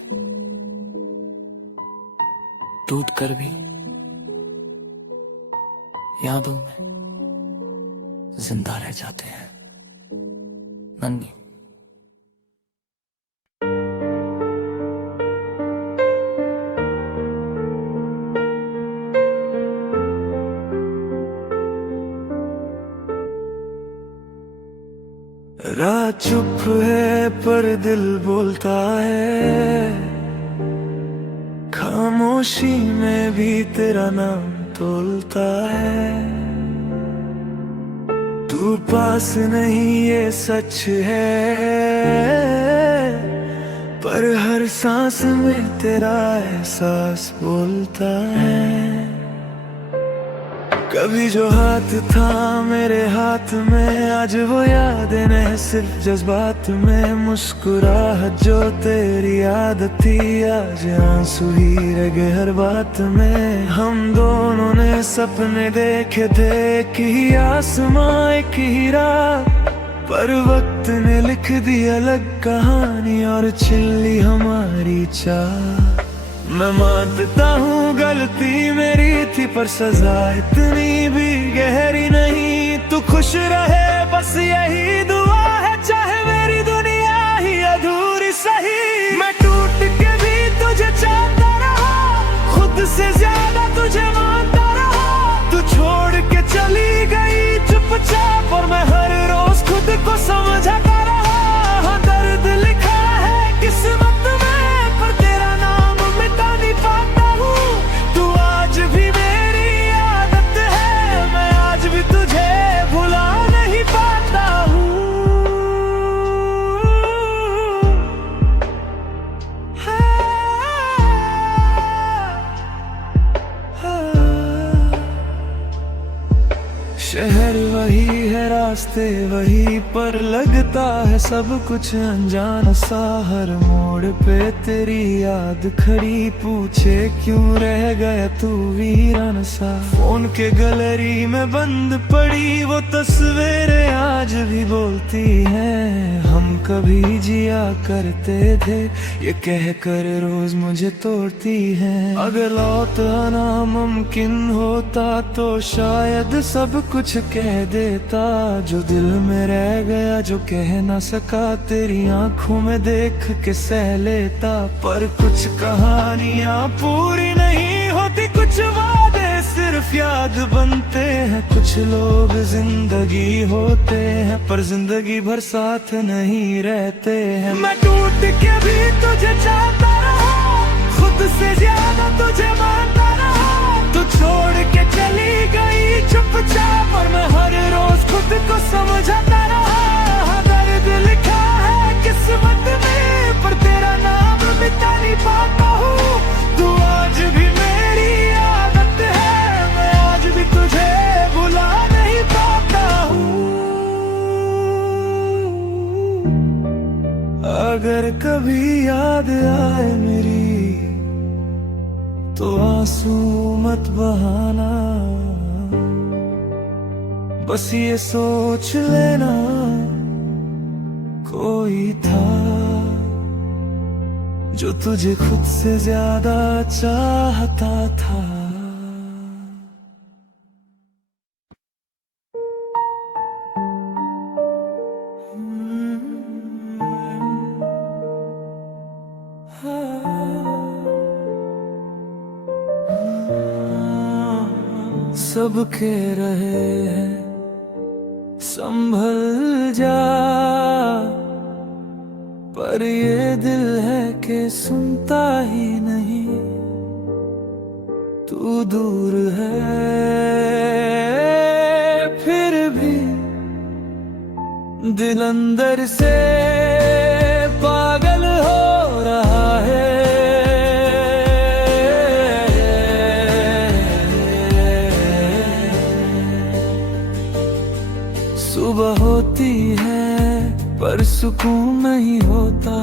टूट कर भी यादों में जिंदा रह जाते हैं। नन्ही। रात चुप है पर दिल बोलता है, खामोशी में भी तेरा नाम तोलता है। तू पास नहीं ये सच है, पर हर सांस में तेरा एहसास बोलता है। कभी जो हाथ था मेरे हाथ में, आज वो यादें नहीं सिर्फ जज्बात में। मुस्कुराहट जो तेरी आदत थी, आज आंसू ही रह गए हर बात में। हम दोनों ने सपने देखे थे, एक ही आसमां एक ही रात, पर वक्त ने लिख दी अलग कहानी और छिली हमारी चाह। मैं मानता हूँ गलती मेरी थी, पर सजा इतनी भी गहरी नहीं। तू खुश रहे बस यही दुआ है, चाहे मेरी दुनिया ही अधूरी सही। मैं टूट के भी तुझे चाहता रहा, खुद से ज्यादा तुझे मानता रहा। तू छोड़ के चली गई चुपचाप, और मैं हर रोज खुद को समझाता रहा। हाँ, दर्द लिखा है किस्मत में, पर तेरा नाम मिटा नहीं पाता हूँ। तू आज भी मेरी आदत है, मैं आज भी तुझे भुला नहीं पाता हूँ। शहर वही है, रास्ते वही, पर लगता है सब कुछ अनजान सा। हर मोड़ पे तेरी याद खड़ी, पूछे क्यों रह गया तू वीरान सा। फोन के गैलरी में बंद पड़ी वो तस्वीरें आज भी बोलती हैं। हम कभी जिया करते थे ये कह कर रोज मुझे तोड़ती हैं। अगर लौट आना मुमकिन होता तो शायद सब कुछ कह देता, जो दिल में रह गया जो कह ना सका, तेरी आंखों में देख के सह लेता। पर कुछ कहानियां पूरी नहीं होती, कुछ वादे सिर्फ याद बनते हैं। कुछ लोग जिंदगी होते हैं, पर जिंदगी भर साथ नहीं रहते हैं। मैं टूट के भी तुझे चाहता रहा, खुद से ज्यादा तुझे मानता रहा। तू छोड़ के चली गई चुपचाप, और मैं हर रोज खुद को समझाता रहा। दर्द लिखा है किस्मत में, पर तेरा नाम मिटा नहीं पाता हूँ। तू आज भी मेरी आदत है, मैं आज भी तुझे भुला नहीं पाता हूँ। अगर कभी याद आए मेरी तो आंसू मत बहाना, बस ये सोच लेना कोई था जो तुझे खुद से ज्यादा चाहता था। सबके रहे हैं संभल जा, पर ये दिल है कि सुनता ही नहीं। तू दूर है फिर भी दिल अंदर से पागल हो रहा है। सुबह होती है पर सुकून नहीं होता,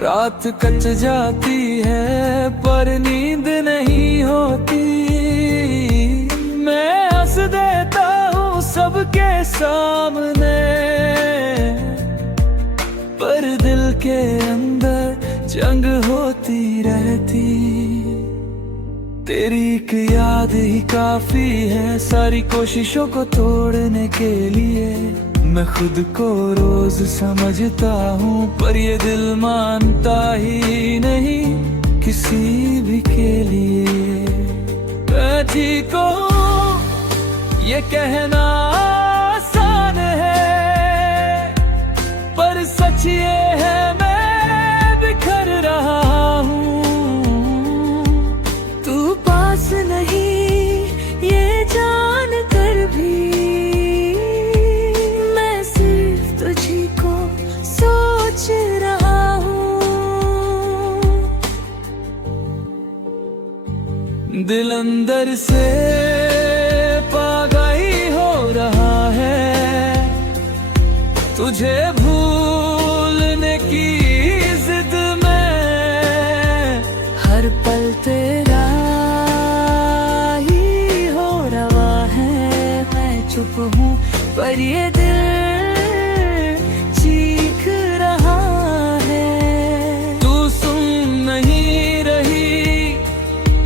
रात कट जाती है पर नींद नहीं होती। मैं हंस देता हूँ सब के सामने, पर दिल के अंदर जंग होती रहती। तेरी एक याद ही काफी है सारी कोशिशों को तोड़ने के लिए। मैं खुद को रोज समझता हूँ पर ये दिल मानता ही नहीं किसी भी के लिए। मैं ठीक हूँ ये कहना आसान है, पर सच ये है मैं बिखर रहा हूँ। तू पास नहीं ये जान कर भी, मैं सिर्फ तुझी को सोच रहा हूँ। दिल अंदर से पागल हो रहा है, तुझे भूलने की जिद में। हर पल तेरा ही हो रहा है, मैं चुप हूँ पर ये दिल चीख रहा है। तू सुन नहीं रही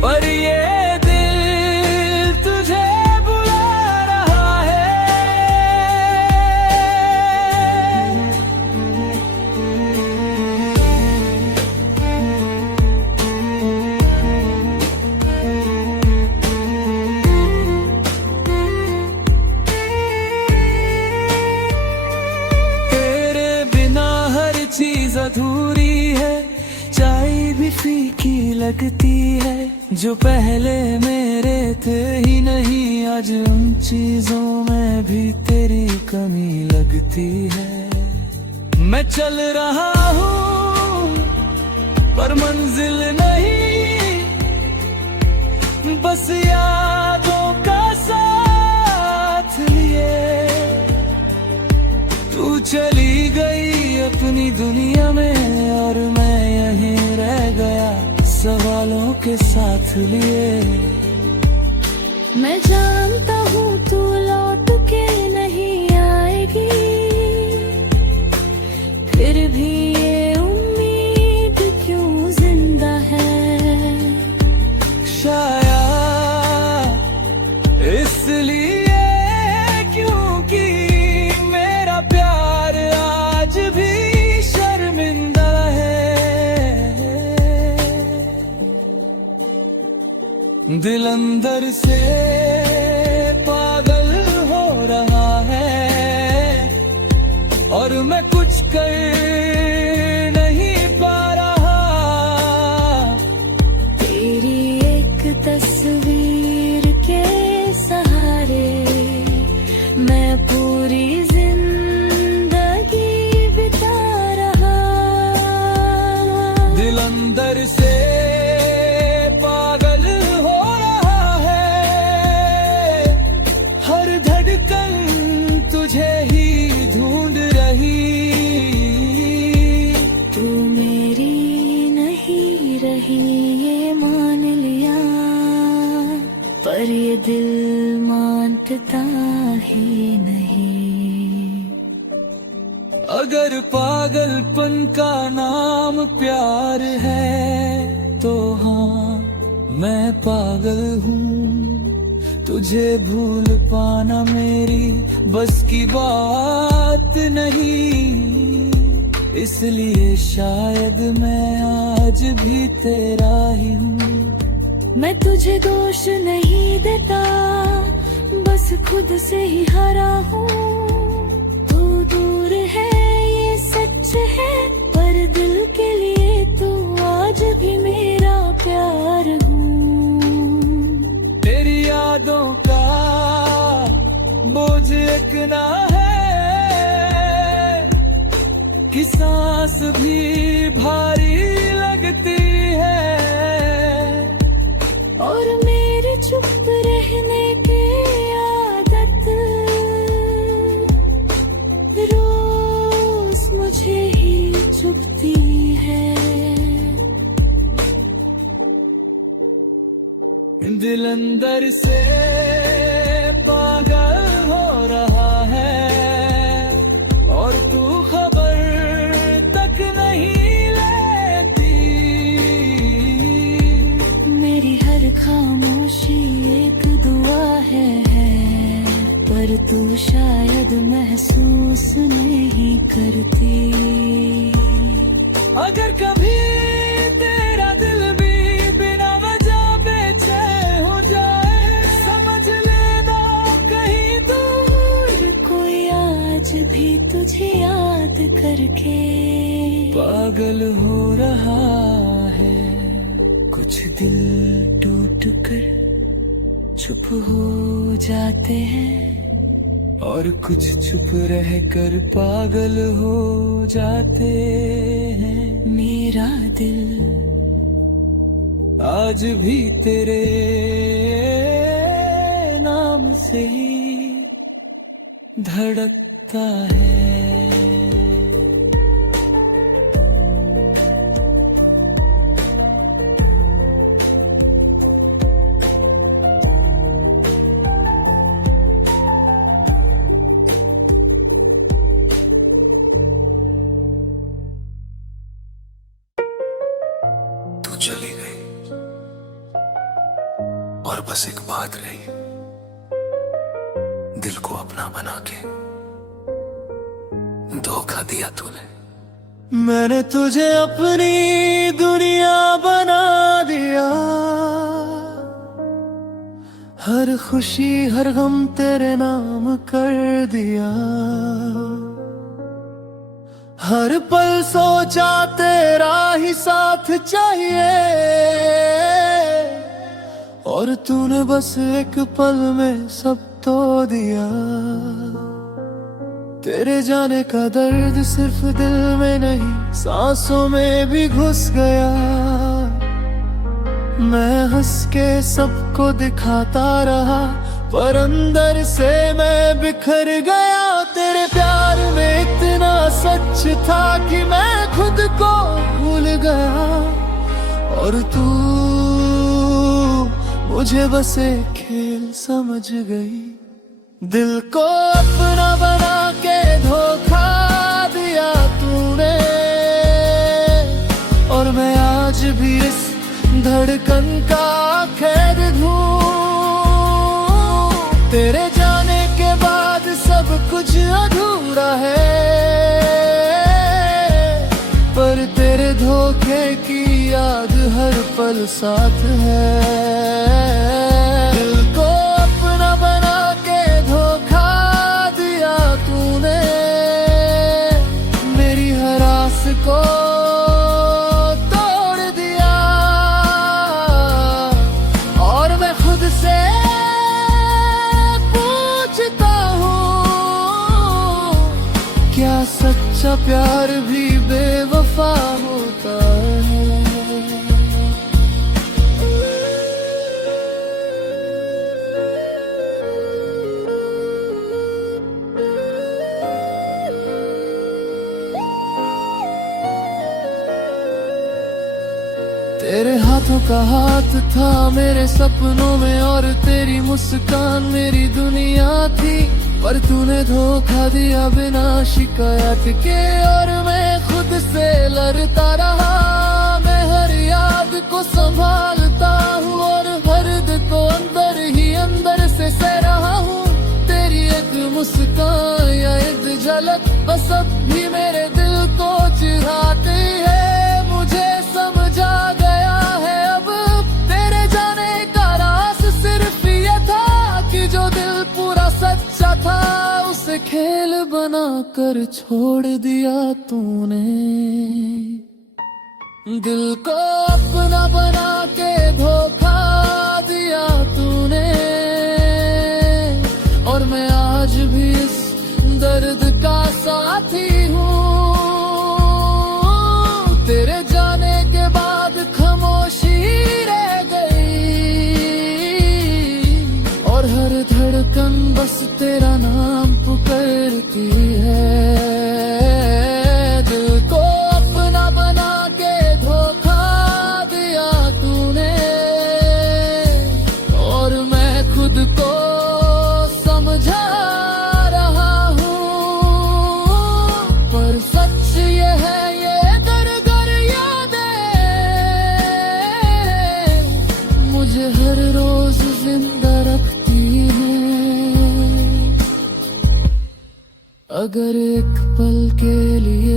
पर ये दिल तुझे बुला रहा है। तेरे बिना हर चीज अधूरी है, चाय भी फीकी लगती है। जो पहले मेरे थे ही नहीं, आज उन चीजों में भी तेरी कमी लगती है। मैं चल रहा हूँ पर मंजिल नहीं, बस यादों का साथ लिए। तू चली गई अपनी दुनिया में और मैं यहीं रह गया सवालों के साथ लिए। मैं जानता हूँ तू लौट के नहीं आएगी, फिर भी ये उम्मीद क्यों जिंदा है। शायद इसलिए क्योंकि मेरा प्यार आज भी शर्मिंदा है। दिल अंदर से पागल हो रहा है और मैं कुछ कर नहीं पा रहा। तेरी एक तस्वीर के सहारे मैं पूरी जिंदगी बिता रहा। दिल अंदर से पागल हो रहा है, हर धड़कन तुझे ही ढूंढ रही। तू मेरी नहीं रही ये मान लिया, पर ये दिल मानता ही नहीं। अगर पागलपन का नाम प्यार है तो हाँ मैं पागल हूँ। तुझे भूल पाना मेरी बस की बात नहीं, इसलिए शायद मैं आज भी तेरा ही हूँ। मैं तुझे दोष नहीं देता, बस खुद से ही हारा हूँ। तू दूर है ये सच है, पर दिल के लिए तू आज भी मेरा प्यार हूँ। तेरी यादों का बोझ इतना है कि सांस भी भारी लगती है। और मेरी चुप रहने की आदत रोज मुझे ही चुभती है। दिल अंदर से पागल हो रहा होती। अगर कभी तेरा दिल भी बिना वजह बेचैन हो जाए, समझ लेना कहीं दूर कोई आज भी तुझे याद करके पागल हो रहा है। कुछ दिल टूट कर चुप हो जाते हैं, और कुछ चुप रह कर पागल हो जाते हैं। मेरा दिल आज भी तेरे नाम से ही धड़कता है। तू चली गई और बस एक बात रही, दिल को अपना बना के धोखा दिया तूने। मैंने तुझे अपनी दुनिया बना दिया, हर खुशी हर गम तेरे नाम कर दिया। हर पल सोचा तेरा ही साथ चाहिए, और तूने बस एक पल में सब तो दिया। तेरे जाने का दर्द सिर्फ दिल में नहीं, सांसों में भी घुस गया। मैं हंस के सबको दिखाता रहा, पर अंदर से मैं बिखर गया। तेरे प्यार में इतना सच था कि मैं खुद को भूल गया, और तू मुझे बस एक खेल समझ गई। दिल को अपना बना के धोखा दिया तूने, और मैं आज भी इस धड़कन का कैद हूँ। तेरे जाने के बाद सब कुछ अधूरा है, पर तेरे धोखे की याद हर पल साथ है। दिल को अपना बना के धोखा दिया तूने, मेरी हर आस को तोड़ दिया। और मैं खुद से पूछता हूँ, क्या सच्चा प्यार भी बेवफा होता है? तेरे हाथों का हाथ था मेरे सपनों में, और तेरी मुस्कान मेरी दुनिया थी। पर तूने धोखा दिया बिना शिकायत के, और मैं खुद से लड़ता रहा। मैं हर याद को संभालता हूँ, और हर्द को अंदर ही अंदर से सह रहा हूँ। तेरी एक मुस्कान या एक झलक बस अब भी मेरे दिल को चिढ़ाती है। मुझे समझ आ गया है अब, तेरे जाने का राज सिर्फ ये था कि जो दिल पूरा सच्चा था, उसे खेल बना कर छोड़ दिया तूने। दिल को अपना बना के धोखा दिया तूने, और मैं आज भी इस दर्द का साथी हूँ। तेरे जाने के बाद खामोशी रह गई, और हर धड़कन बस तेरा नाम पुकारती है। दिल को अपना बना के धोखा दिया तूने, और मैं खुद को समझा रहा हूँ। पर सच ये है, ये दरगर यादें मुझे हर रोज जिंदा रखती हैं। अगर एक पल के लिए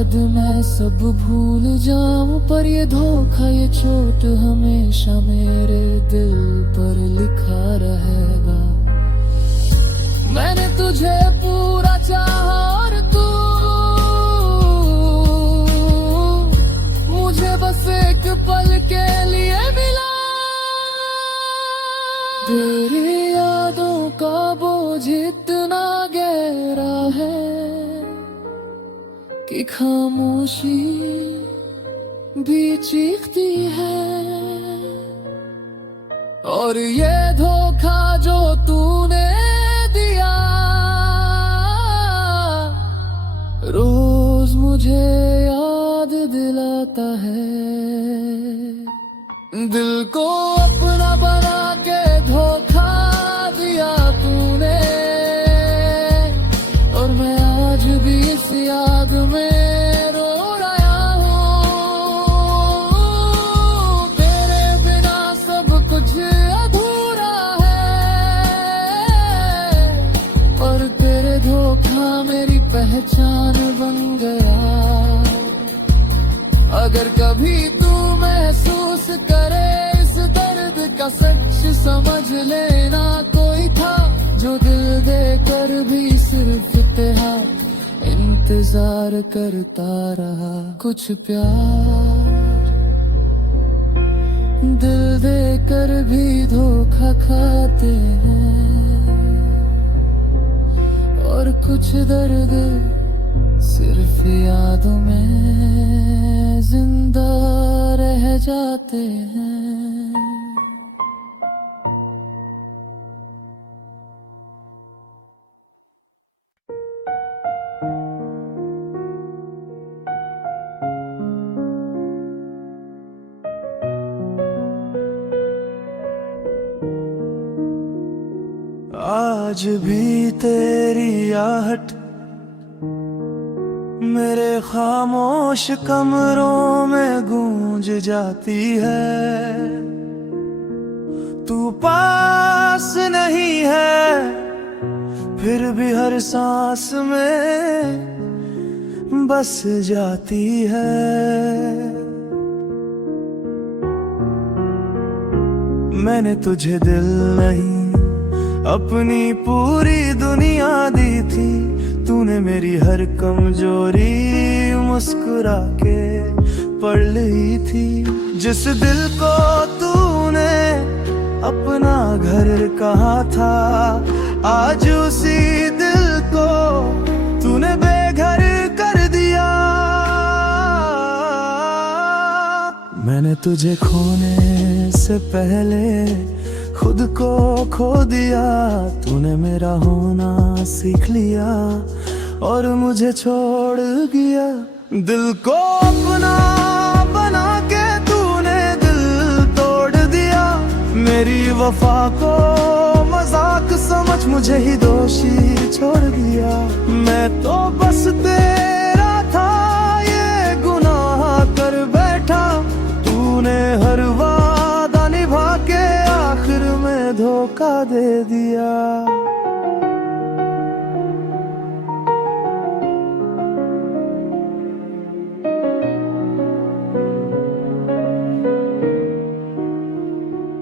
शायद मैं सब भूल जाऊं, पर ये धोखा ये चोट हमेशा मेरे दिल पर लिखा रहेगा। मैंने तुझे पूरा चाहा और तू मुझे बस एक पल के लिए मिला। तेरी यादों का बोझ इतना गहरा है कि खामोशी भी चीखती है। और ये धोखा जो तूने दिया रोज मुझे याद दिलाता है। दिल को अपना बना के धोखा दिया तूने, और मैं आज भी इस याद में रो रहा हूँ। तेरे बिना सब कुछ अधूरा है, और तेरे धोखा मेरी पहचान बन गया। अगर कभी तू महसूस करे इस दर्द का सच, समझ लेना कोई था जो दिल देकर भी सिर्फ तेरा इंतजार करता रहा। कुछ प्यार दिल देकर भी धोखा खाते हैं, और कुछ दर्द सिर्फ यादों में जिंदा रह जाते हैं। आज भी तेरी आहट मेरे खामोश कमरों में गूंज जाती है। तू पास नहीं है फिर भी हर सांस में बस जाती है। मैंने तुझे दिल नहीं अपनी पूरी दुनिया दी थी, तूने मेरी हर कमजोरी मुस्कुरा के पढ़ ली थी। जिस दिल को तूने अपना घर कहा था, आज उसी दिल को तूने बेघर कर दिया। मैंने तुझे खोने से पहले खुद को खो दिया, तूने मेरा होना सीख लिया और मुझे छोड़ गया। दिल को अपना बना के तूने दिल तोड़ दिया, मेरी वफा को मजाक समझ मुझे ही दोषी छोड़ दिया। मैं तो बस तेरा था ये गुनाह कर बैठा, तूने हर वादा निभा के आखिर में धोखा दे दिया।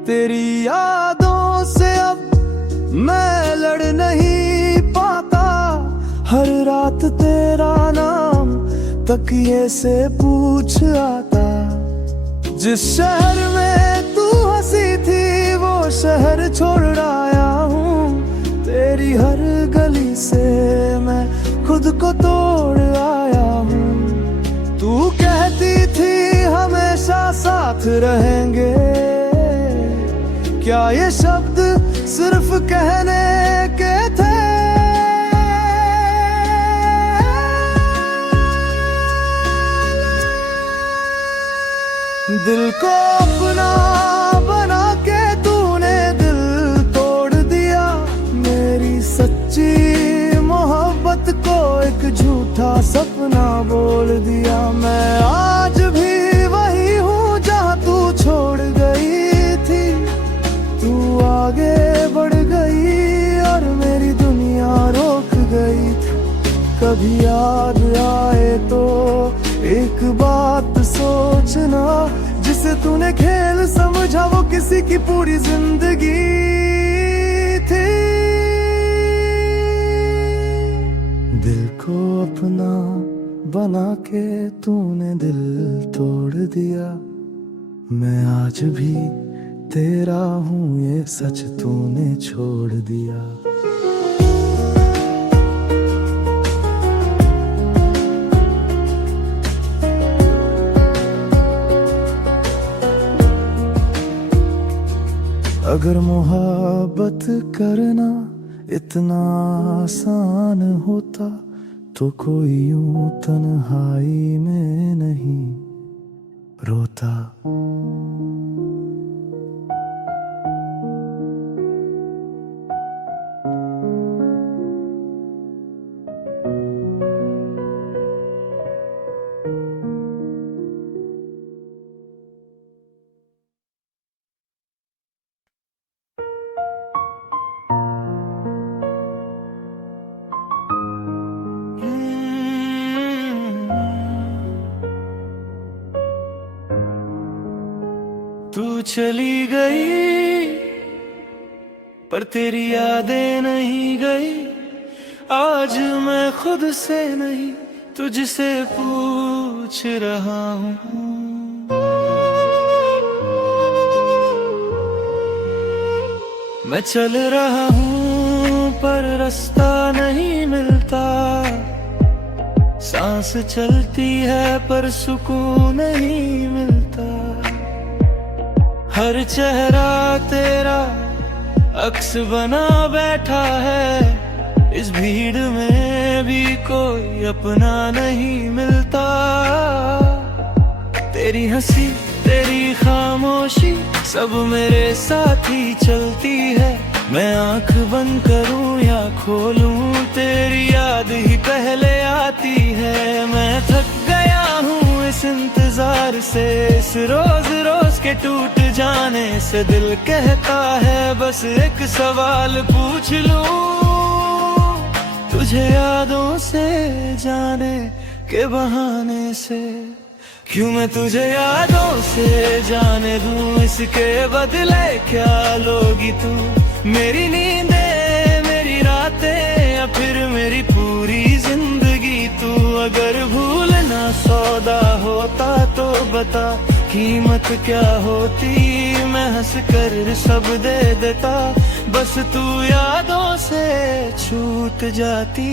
तेरी यादों से अब मैं लड़ नहीं पाता, हर रात तेरा नाम तकिए से पूछ आता। जिस शहर में तू हंसी थी वो शहर छोड़ आया हूँ, तेरी हर गली से मैं खुद को तोड़ आया हूँ। तू कहती थी हमेशा साथ रहेंगे, क्या ये शब्द सिर्फ कहने के थे? दिल को अपना बना के तूने दिल तोड़ दिया, मेरी सच्ची मोहब्बत को एक झूठा सपना बोल दिया। मैं आज भी वही हूँ जहाँ तू छोड़ गई थी, तू आगे बढ़ गई और मेरी दुनिया रोक गई थी। कभी याद आए तो एक बात सोचना, जिसे तूने खेल समझा वो किसी की पूरी जिंदगी थी। दिल को अपना बना के तूने दिल तोड़ दिया। मैं आज भी तेरा हूँ ये सच तूने छोड़ दिया। अगर मोहब्बत करना इतना आसान होता तो कोई यूं तन्हाई में नहीं रोता। तू चली गई पर तेरी यादें नहीं गई। आज मैं खुद से नहीं तुझसे पूछ रहा हूँ। मैं चल रहा हूँ पर रास्ता नहीं मिलता। सांस चलती है पर सुकून नहीं मिलता। हर चेहरा तेरा अक्स बना बैठा है। इस भीड़ में भी कोई अपना नहीं मिलता। तेरी हंसी तेरी खामोशी सब मेरे साथ ही चलती है। मैं आंख बंद करूं या खोलूं तेरी याद ही पहले आती है। मैं थक गया हूँ इस इंतजार से, इस रोज रोज के टूट जाने से। दिल कहता है बस एक सवाल पूछ लूं तुझे यादों से जाने के बहाने से। क्यों मैं तुझे यादों से जाने दूं, इसके बदले क्या लोगी तू? मेरी नींदें मेरी रातें या फिर मेरी पूरी जिंदगी तू? अगर भूलना सौदा होता तो बता कीमत क्या होती। मैं हंस कर सब दे देता, बस तू यादों से छूट जाती।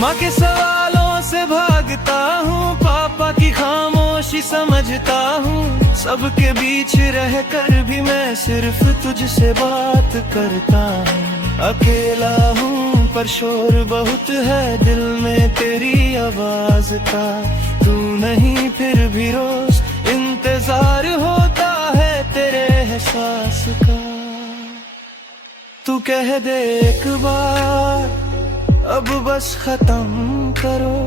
माँ के सवालों से भागता हूँ, पापा की खामोशी समझता हूँ। सबके बीच रहकर भी मैं सिर्फ तुझसे बात करता हूँ। अकेला हूँ पर शोर बहुत है दिल में तेरी आवाज का। तू नहीं फिर भी रोज इंतजार होता है तेरे एहसास का। तू कह दे एक बार अब बस खत्म करो,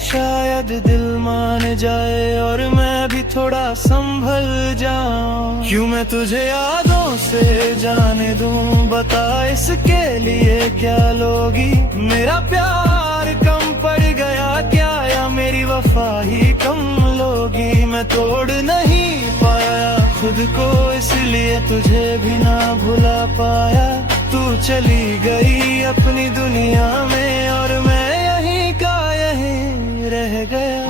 शायद दिल मान जाए और मैं भी थोड़ा संभल जाऊं। क्यों मैं तुझे यादों से जाने दूं, बता इसके लिए क्या लोगी? मेरा प्यार कम पड़ गया क्या या मेरी वफा ही कम लोगी? मैं तोड़ नहीं पाया खुद को इसलिए तुझे भी ना भुला पाया। तू चली गई अपनी दुनिया में और मैं यहीं का यहीं रह गया।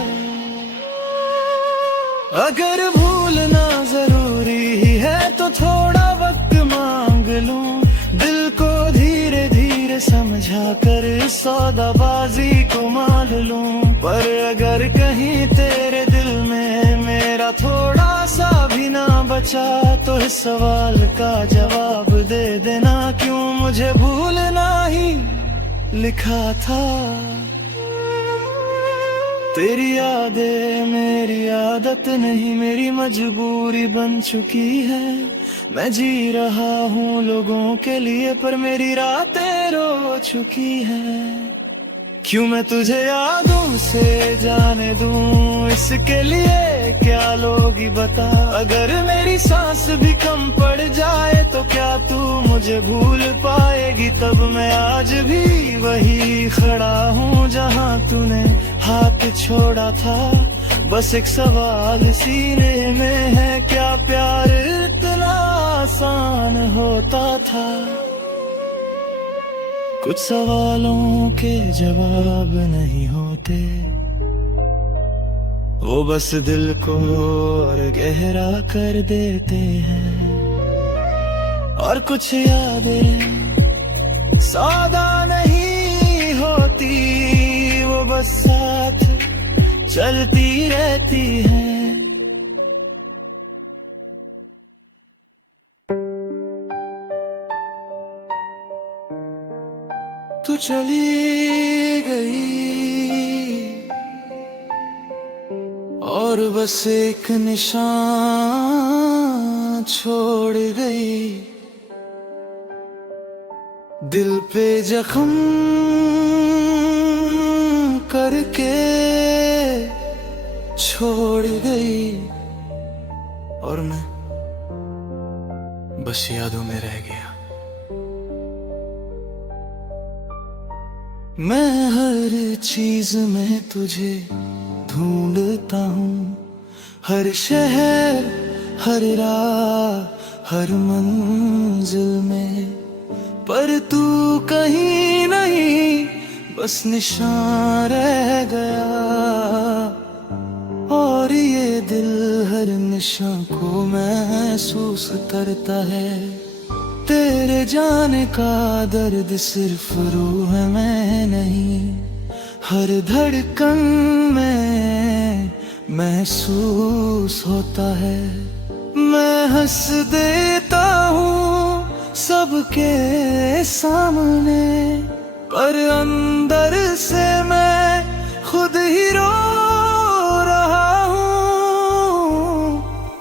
अगर भूलना जरूरी ही है तो थोड़ा वक्त मांग लूं, दिल को धीरे धीरे समझा कर सौदाबाजी को मान लूं। पर अगर कहीं तेरे दिल में मेरा थोड़ा सा भी ना बचा तो इस सवाल का जवाब दे देना, क्यों मुझे भूलना ही लिखा था। तेरी यादें मेरी आदत नहीं, मेरी मजबूरी बन चुकी है। मैं जी रहा हूँ लोगों के लिए पर मेरी रातें रो चुकी हैं। क्यों मैं तुझे यादों से जाने दूं, इसके लिए क्या लोगी बता? अगर मेरी सांस भी कम पड़ जाए तो क्या तू मुझे भूल पाएगी? तब मैं आज भी वही खड़ा हूँ जहाँ तूने हाथ छोड़ा था। बस एक सवाल सीने में है, क्या प्यार इतना आसान होता था? कुछ सवालों के जवाब नहीं होते, वो बस दिल को और गहरा कर देते हैं। और कुछ यादें सादा नहीं होती, वो बस साथ चलती रहती हैं। तू चली गई और बस एक निशान छोड़ गई, दिल पे जख्म करके छोड़ गई। और मैं बस यादों में रह गया। मैं हर चीज में तुझे ढूंढता हूँ, हर शहर, हर राह, हर मंजिल में, पर तू कहीं नहीं, बस निशान रह गया। और ये दिल हर निशान को महसूस करता है। तेरे जाने का दर्द सिर्फ रूह में नहीं, हर धड़कन में महसूस होता है। मैं हंस देता हूँ सबके सामने, पर अंदर से मैं खुद ही रो रहा हूँ।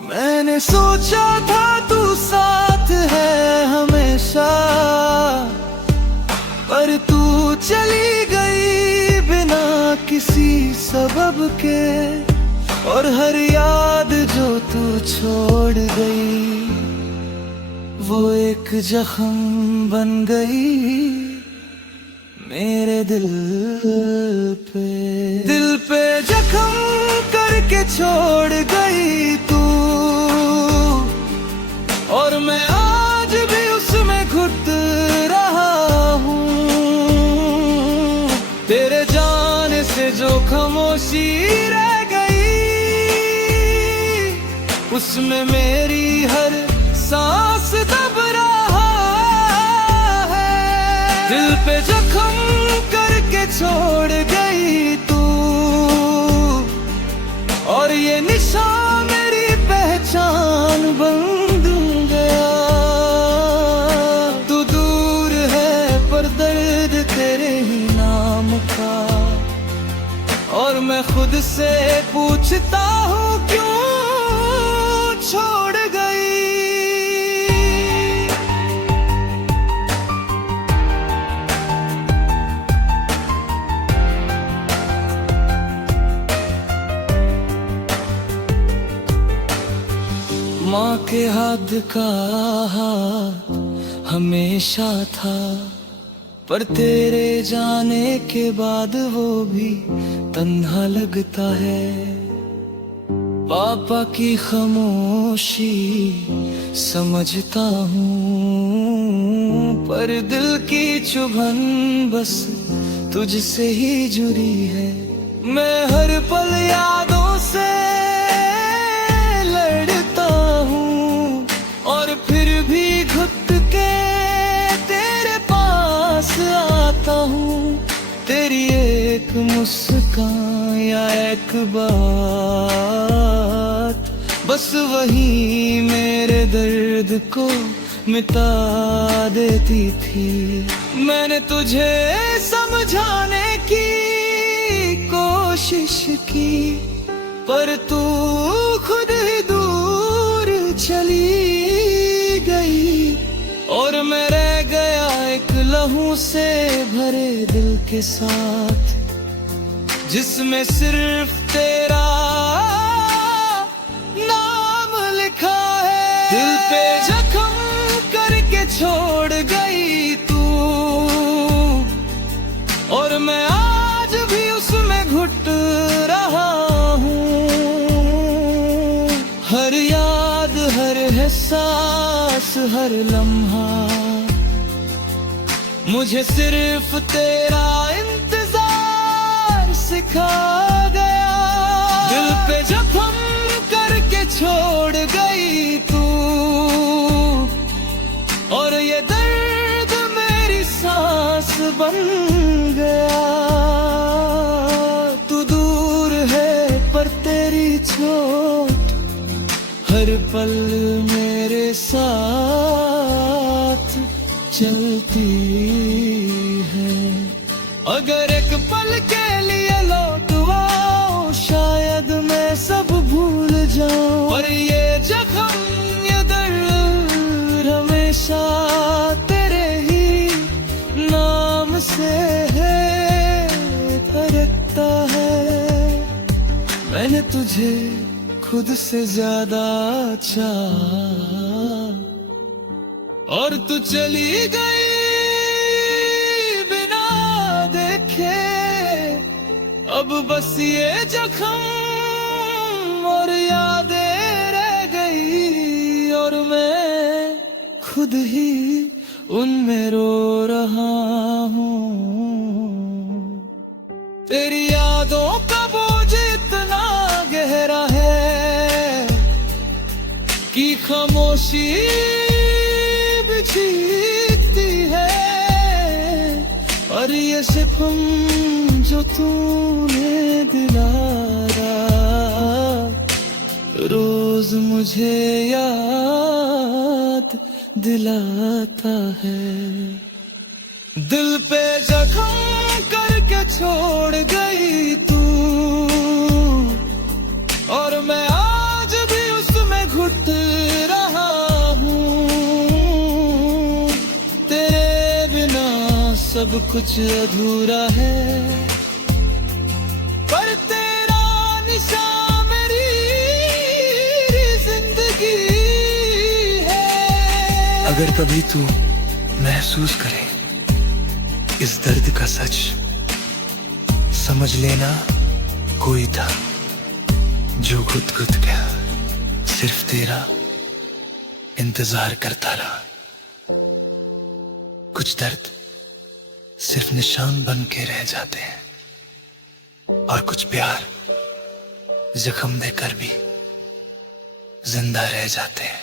मैंने सोचा था तू साथ है हमेशा, पर तू चली गई बिना किसी सबब के। और हर याद जो तू छोड़ गई, वो एक जख्म बन गई मेरे दिल पे जख्म करके छोड़ गई तू। और मैं आज भी उसमें घुट रहा हूँ, तेरे जाने से जो खामोशी रह गई, उसमें मेरी हर सांस दब रहा है। दिल पे जख्म करके छोड़ गई तू, और ये निशान मेरी पहचान बन गया। तू दूर है पर दर्द तेरे ही नाम का, और मैं खुद से पूछता हूँ क्यों छोड़ गई। माँ के हाथ का हाथ हमेशा था, पर तेरे जाने के बाद वो भी तन्हा लगता है। पापा की खामोशी समझता हूँ, पर दिल की चुभन बस तुझसे ही जुड़ी है। मैं हर पल यादों से लड़ता हूँ, और फिर भी घुट के तेरे पास आता हूँ। तेरी एक मुस्कान या एक बात, बस वही मेरे दर्द को मिटा देती थी। मैंने तुझे समझाने की कोशिश की, पर तू खुद ही दूर चली गई। और मैं रह गया एक लहू से भरे दिल के साथ, जिसमें सिर्फ तेरा नाम लिखा है। दिल पे जख्म करके छोड़ गई तू, और मैं हर लम्हा मुझे सिर्फ तेरा इंतजार सिखा गया। दिल पे जख्म करके छोड़ गई तू, और ये दर्द मेरी सांस बन गया। तू दूर है पर तेरी चोट हर पल मेरे साथ चलती है। अगर एक पल के लिए लौट आओ शायद मैं सब भूल जाऊं, पर ये जख्म ये दर्द हमेशा तेरे ही नाम से है धड़कता है। मैंने तुझे खुद से ज्यादा चाहा और तू चली गई बिना देखे। अब बस ये जख्म और यादें रह गई, और मैं खुद ही उनमें रो रहा हूँ। तेरी यादों का बोझ इतना गहरा है कि खामोशी भी जीतती है। और ये सिर्फ जो तूने दिलाया रोज मुझे याद दिलाता है। दिल पे जख्म करके छोड़ गई तू, और मैं आज भी उसमें घुट रहा हूँ। तेरे बिना सब कुछ अधूरा है, पर तेरा निशान मेरी जिंदगी है। अगर कभी तू महसूस करे इस दर्द का सच, समझ लेना कोई था जो खुद गया, सिर्फ तेरा इंतजार करता रहा। कुछ दर्द सिर्फ निशान बन के रह जाते हैं, और कुछ प्यार जख्म देकर भी जिंदा रह जाते हैं।